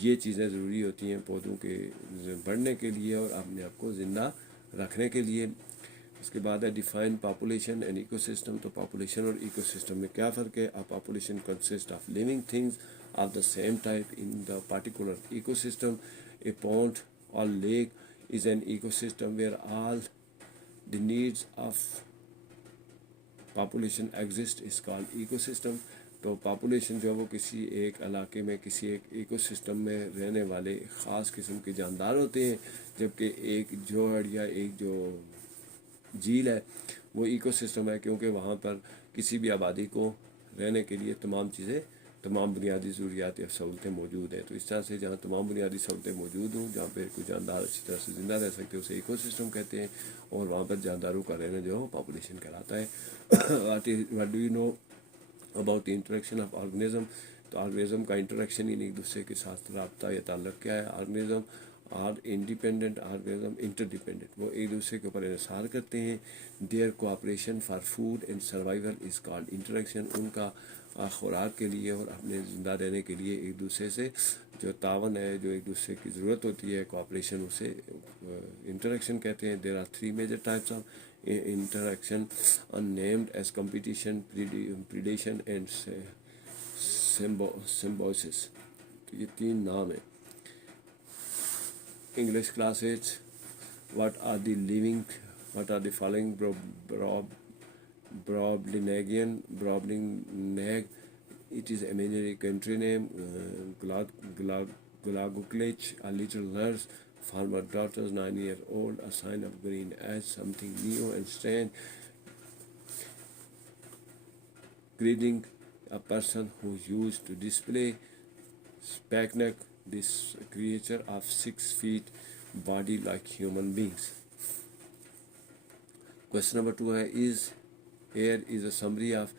یہ چیزیں ضروری ہوتی ہیں پودوں کے بڑھنے کے لیے اور اپنے آپ کو زندہ رکھنے کے لیے. اس کے بعد ہے define population and ecosystem. تو پاپولیشن اور ایکو سسٹم میں کیا فرق ہے. Population consist of living things of the same type in the particular ecosystem. A pond or lake is an ecosystem where all the needs of population exist is called ecosystem. تو population جو ہے وہ کسی ایک علاقے میں کسی ایک ایکو سسٹم میں رہنے والے خاص قسم کے جاندار ہوتے ہیں, جبکہ ایک جوڑ یا ایک جو جھیل ہے وہ ایکو سسٹم ہے کیونکہ وہاں پر کسی بھی آبادی کو رہنے کے لیے تمام بنیادی ضروریات یا سہولتیں موجود ہیں. تو اس طرح سے جہاں تمام بنیادی سہولتیں موجود ہوں, جہاں پہ کوئی جاندار اچھی طرح سے زندہ رہ سکتے اسے ایکو سسٹم کہتے ہیں, اور وہاں پر جانداروں کا رہنا جو ہے پاپولیشن کہلاتا ہے. What do you know about the interaction of organism. تو آرگنیزم کا انٹریکشن یعنی ایک دوسرے کے ساتھ رابطہ یا تعلق کیا ہے. Organism are independent organism interdependent. وہ ایک دوسرے کے اوپر انحصار کرتے ہیں. Their cooperation for food and survival is called interaction. ان کا خوراک کے لیے اور اپنے زندہ رہنے کے لیے ایک دوسرے سے جو تعاون ہے, جو ایک دوسرے کی ضرورت ہوتی ہے کوآپریشن, اسے انٹریکشن کہتے ہیں. There are 3 major types of interaction unnamed as competition, predation and symbiosis. تو یہ 3 نام ہیں. English class 8. What are the following Brobdingnagian. It is a imaginary country name. Glaguklich, a little nurse. Farmer daughters 9 years old, a sign of green as something new and strange. Greeting, a person who used to display. Spaknek, this creature of 6 feet, body like human beings. Question number 2 here is a summary of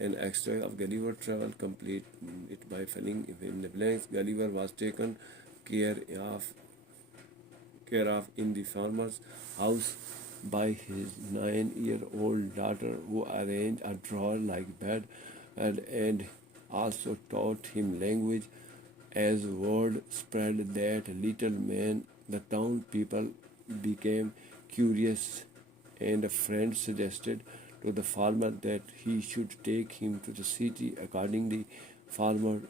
an extract of Gulliver Travel. Complete it by filling in the blanks. Gulliver was taken care of in the farmer's house by his 9-year-old daughter, who arranged a drawer-like bed and also taught him language. As word spread that little man, the town people became curious, and a friend suggested to the farmer that he should take him to the city. Accordingly, farmer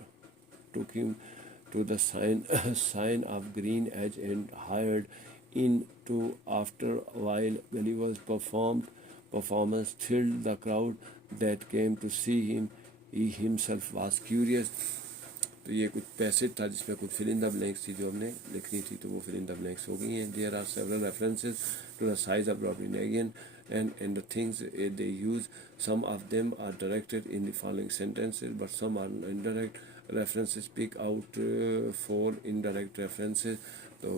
took him to the sign of Green Edge and hired in to. After a while, Gulliver's performance thrilled the crowd that came to see him. He himself was curious. تو یہ کچھ passage تھا جس میں کچھ فل ان دا blanks تھی جو ہم نے لکھنی تھی, تو وہ فل ان دا بلینکس ہو گئی ہیں. There are several references to the size of Brobdingnagian and the things they use. Some of them are directed in the following sentences, but some are indirect references. Pick out 4 indirect references. So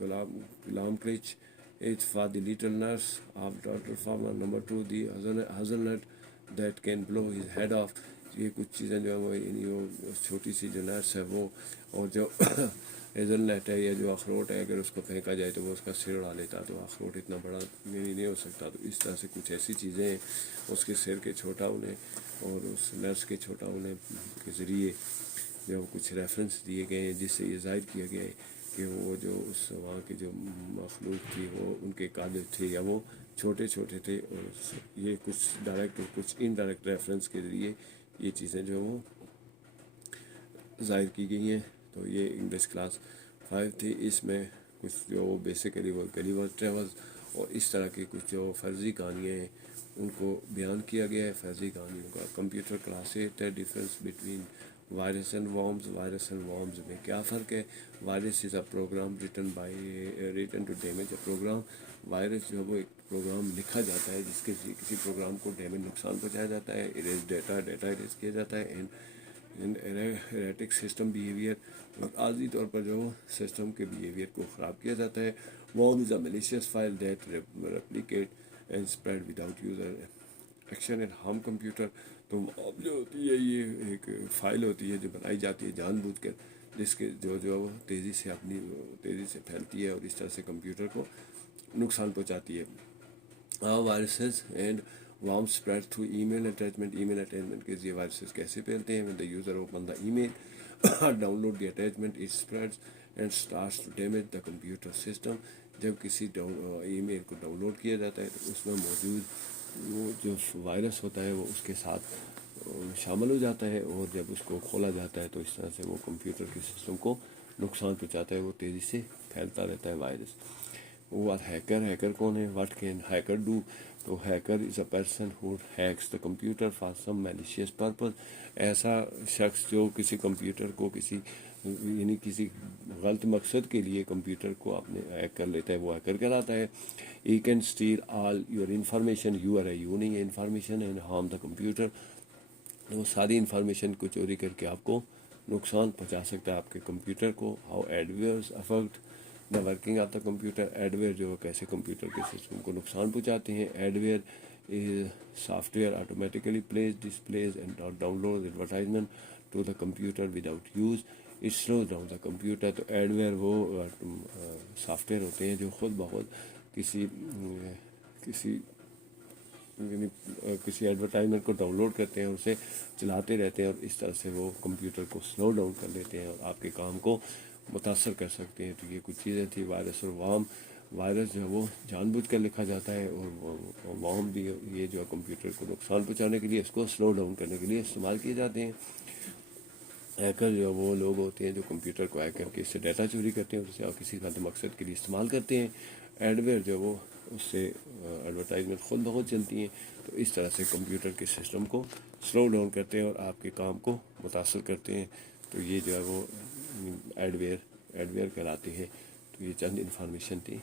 Glaguklich, it's for the little nurse of daughter farmer. Number 2, the hazelnut that can blow his head off. یہ کچھ چیزیں جو ہے وہ یعنی وہ چھوٹی سی جو نرس ہے وہ, اور جو ہیزل نٹ ہے یا جو اخروٹ ہے اگر اس کو پھینکا جائے تو وہ اس کا سر اڑا لیتا, تو اخروٹ اتنا بڑا نہیں ہو سکتا. تو اس طرح سے کچھ ایسی چیزیں ہیں اس کے سر کے چھوٹا ہونے اور اس نرس کے چھوٹا ہونے کے ذریعے جو کچھ ریفرنس دیے گئے ہیں, جس سے یہ ظاہر کیا گیا ہے کہ وہ جو اس وہاں کی جو مخلوق تھی وہ ان کے قالب تھے یا وہ چھوٹے چھوٹے تھے. اور یہ کچھ ڈائریکٹ اور کچھ انڈائریکٹ ریفرنس کے ذریعے یہ چیزیں جو وہ ظاہر کی گئی ہیں. تو یہ انگلش کلاس 5 تھی. اس میں کچھ جو بیسیکلی وہ گلیور ٹریولز اور اس طرح کی کچھ جو فرضی کہانیاں ہیں ان کو بیان کیا گیا ہے فرضی کہانیوں کا. کمپیوٹر کلاس 8 ہے. Difference between virus and worms. Virus and worms میں کیا فرق ہے؟ Virus is a program written to damage a program. Virus جو ہے وہ ایک پروگرام لکھا جاتا ہے جس کے کسی پروگرام کو ڈیمیج نقصان پہنچایا جاتا ہے. اریز ڈیٹا اریز کیا جاتا ہے. اینڈ ایریٹک سسٹم بیہیویئر اور عارضی طور پر جو سسٹم کے بیہیویئر کو خراب کیا جاتا ہے. Worm is a malicious file that replicate and spread without user action and harm computer. تو جو ہوتی ہے یہ ایک فائل ہوتی ہے جو بنائی جاتی ہے جان بوجھ کر, جس کے جو تیزی سے پھیلتی ہے اور اس طرح سے کمپیوٹر کو نقصان پہنچاتی ہے. Viruses and worm spread through email attachment. Email attachment کے ذریعے وائرسز کیسے پھیلتے ہیں؟ when the user open the email download the attachment it spreads and starts to damage the computer system. جب کسی ای میل کو ڈاؤن لوڈ کیا جاتا ہے تو اس میں موجود وہ جو وائرس ہوتا ہے وہ اس کے ساتھ شامل ہو جاتا ہے, اور جب اس کو کھولا جاتا ہے تو اس طرح سے وہ کمپیوٹر کے سسٹم کو نقصان پہنچاتا ہے. وہ تیزی سے پھیلتا رہتا ہے وائرس. وہ ہیکر کون ہے؟ What can hacker do? تو hacker is a person who hacks the computer for some malicious purpose. ایسا شخص جو کسی کمپیوٹر کو کسی غلط مقصد کے لیے کمپیوٹر کو اپنے ہیک کر لیتا ہے, وہ ہیکر کہلاتا ہے. He can steal all your information. You are a using information and harm the computer. وہ ساری انفارمیشن کو چوری کر کے آپ کو نقصان پہنچا سکتا ہے آپ کے کمپیوٹر کو. How adwares affect the working of the computer. Adware جو کیسے کمپیوٹر کے سسٹم کو نقصان پہنچاتے ہیں. Adware software automatically displays and download advertisement to the computer without use. It slows down the computer. تو adware وہ soft where ہوتے ہیں جو خود بخود کسی ایڈورٹائزمنٹ کو ڈاؤن لوڈ کرتے ہیں اور اسے چلاتے رہتے ہیں, اور اس طرح سے وہ کمپیوٹر کو سلو ڈاؤن کر لیتے ہیں اور آپ کے کام کو متاثر کر سکتے ہیں. تو یہ کچھ چیزیں تھیں. وائرس اور وارم. وائرس جو ہے وہ جان بوجھ کر لکھا جاتا ہے, اور وارم بھی یہ جو ہے کمپیوٹر کو نقصان پہنچانے کے لیے, اس کو سلو ڈاؤن کرنے کے لیے استعمال کیے جاتے ہیں. ہیکر جو وہ لوگ ہوتے ہیں جو کمپیوٹر کو ہیک کر کے اس سے ڈیٹا چوری کرتے ہیں, اسے کسی غلط مقصد کے لیے استعمال کرتے ہیں. ایڈویئر جو وہ اس سے ایڈورٹائزمنٹ خود بخود چلتی ہیں. تو اس طرح سے کمپیوٹر کے سسٹم کو سلو ڈاؤن کرتے ہیں اور آپ کے کام کو متاثر کرتے ہیں. تو یہ جو ہے وہ ایڈویئر کہلاتے ہیں. تو یہ چند انفارمیشن تھی.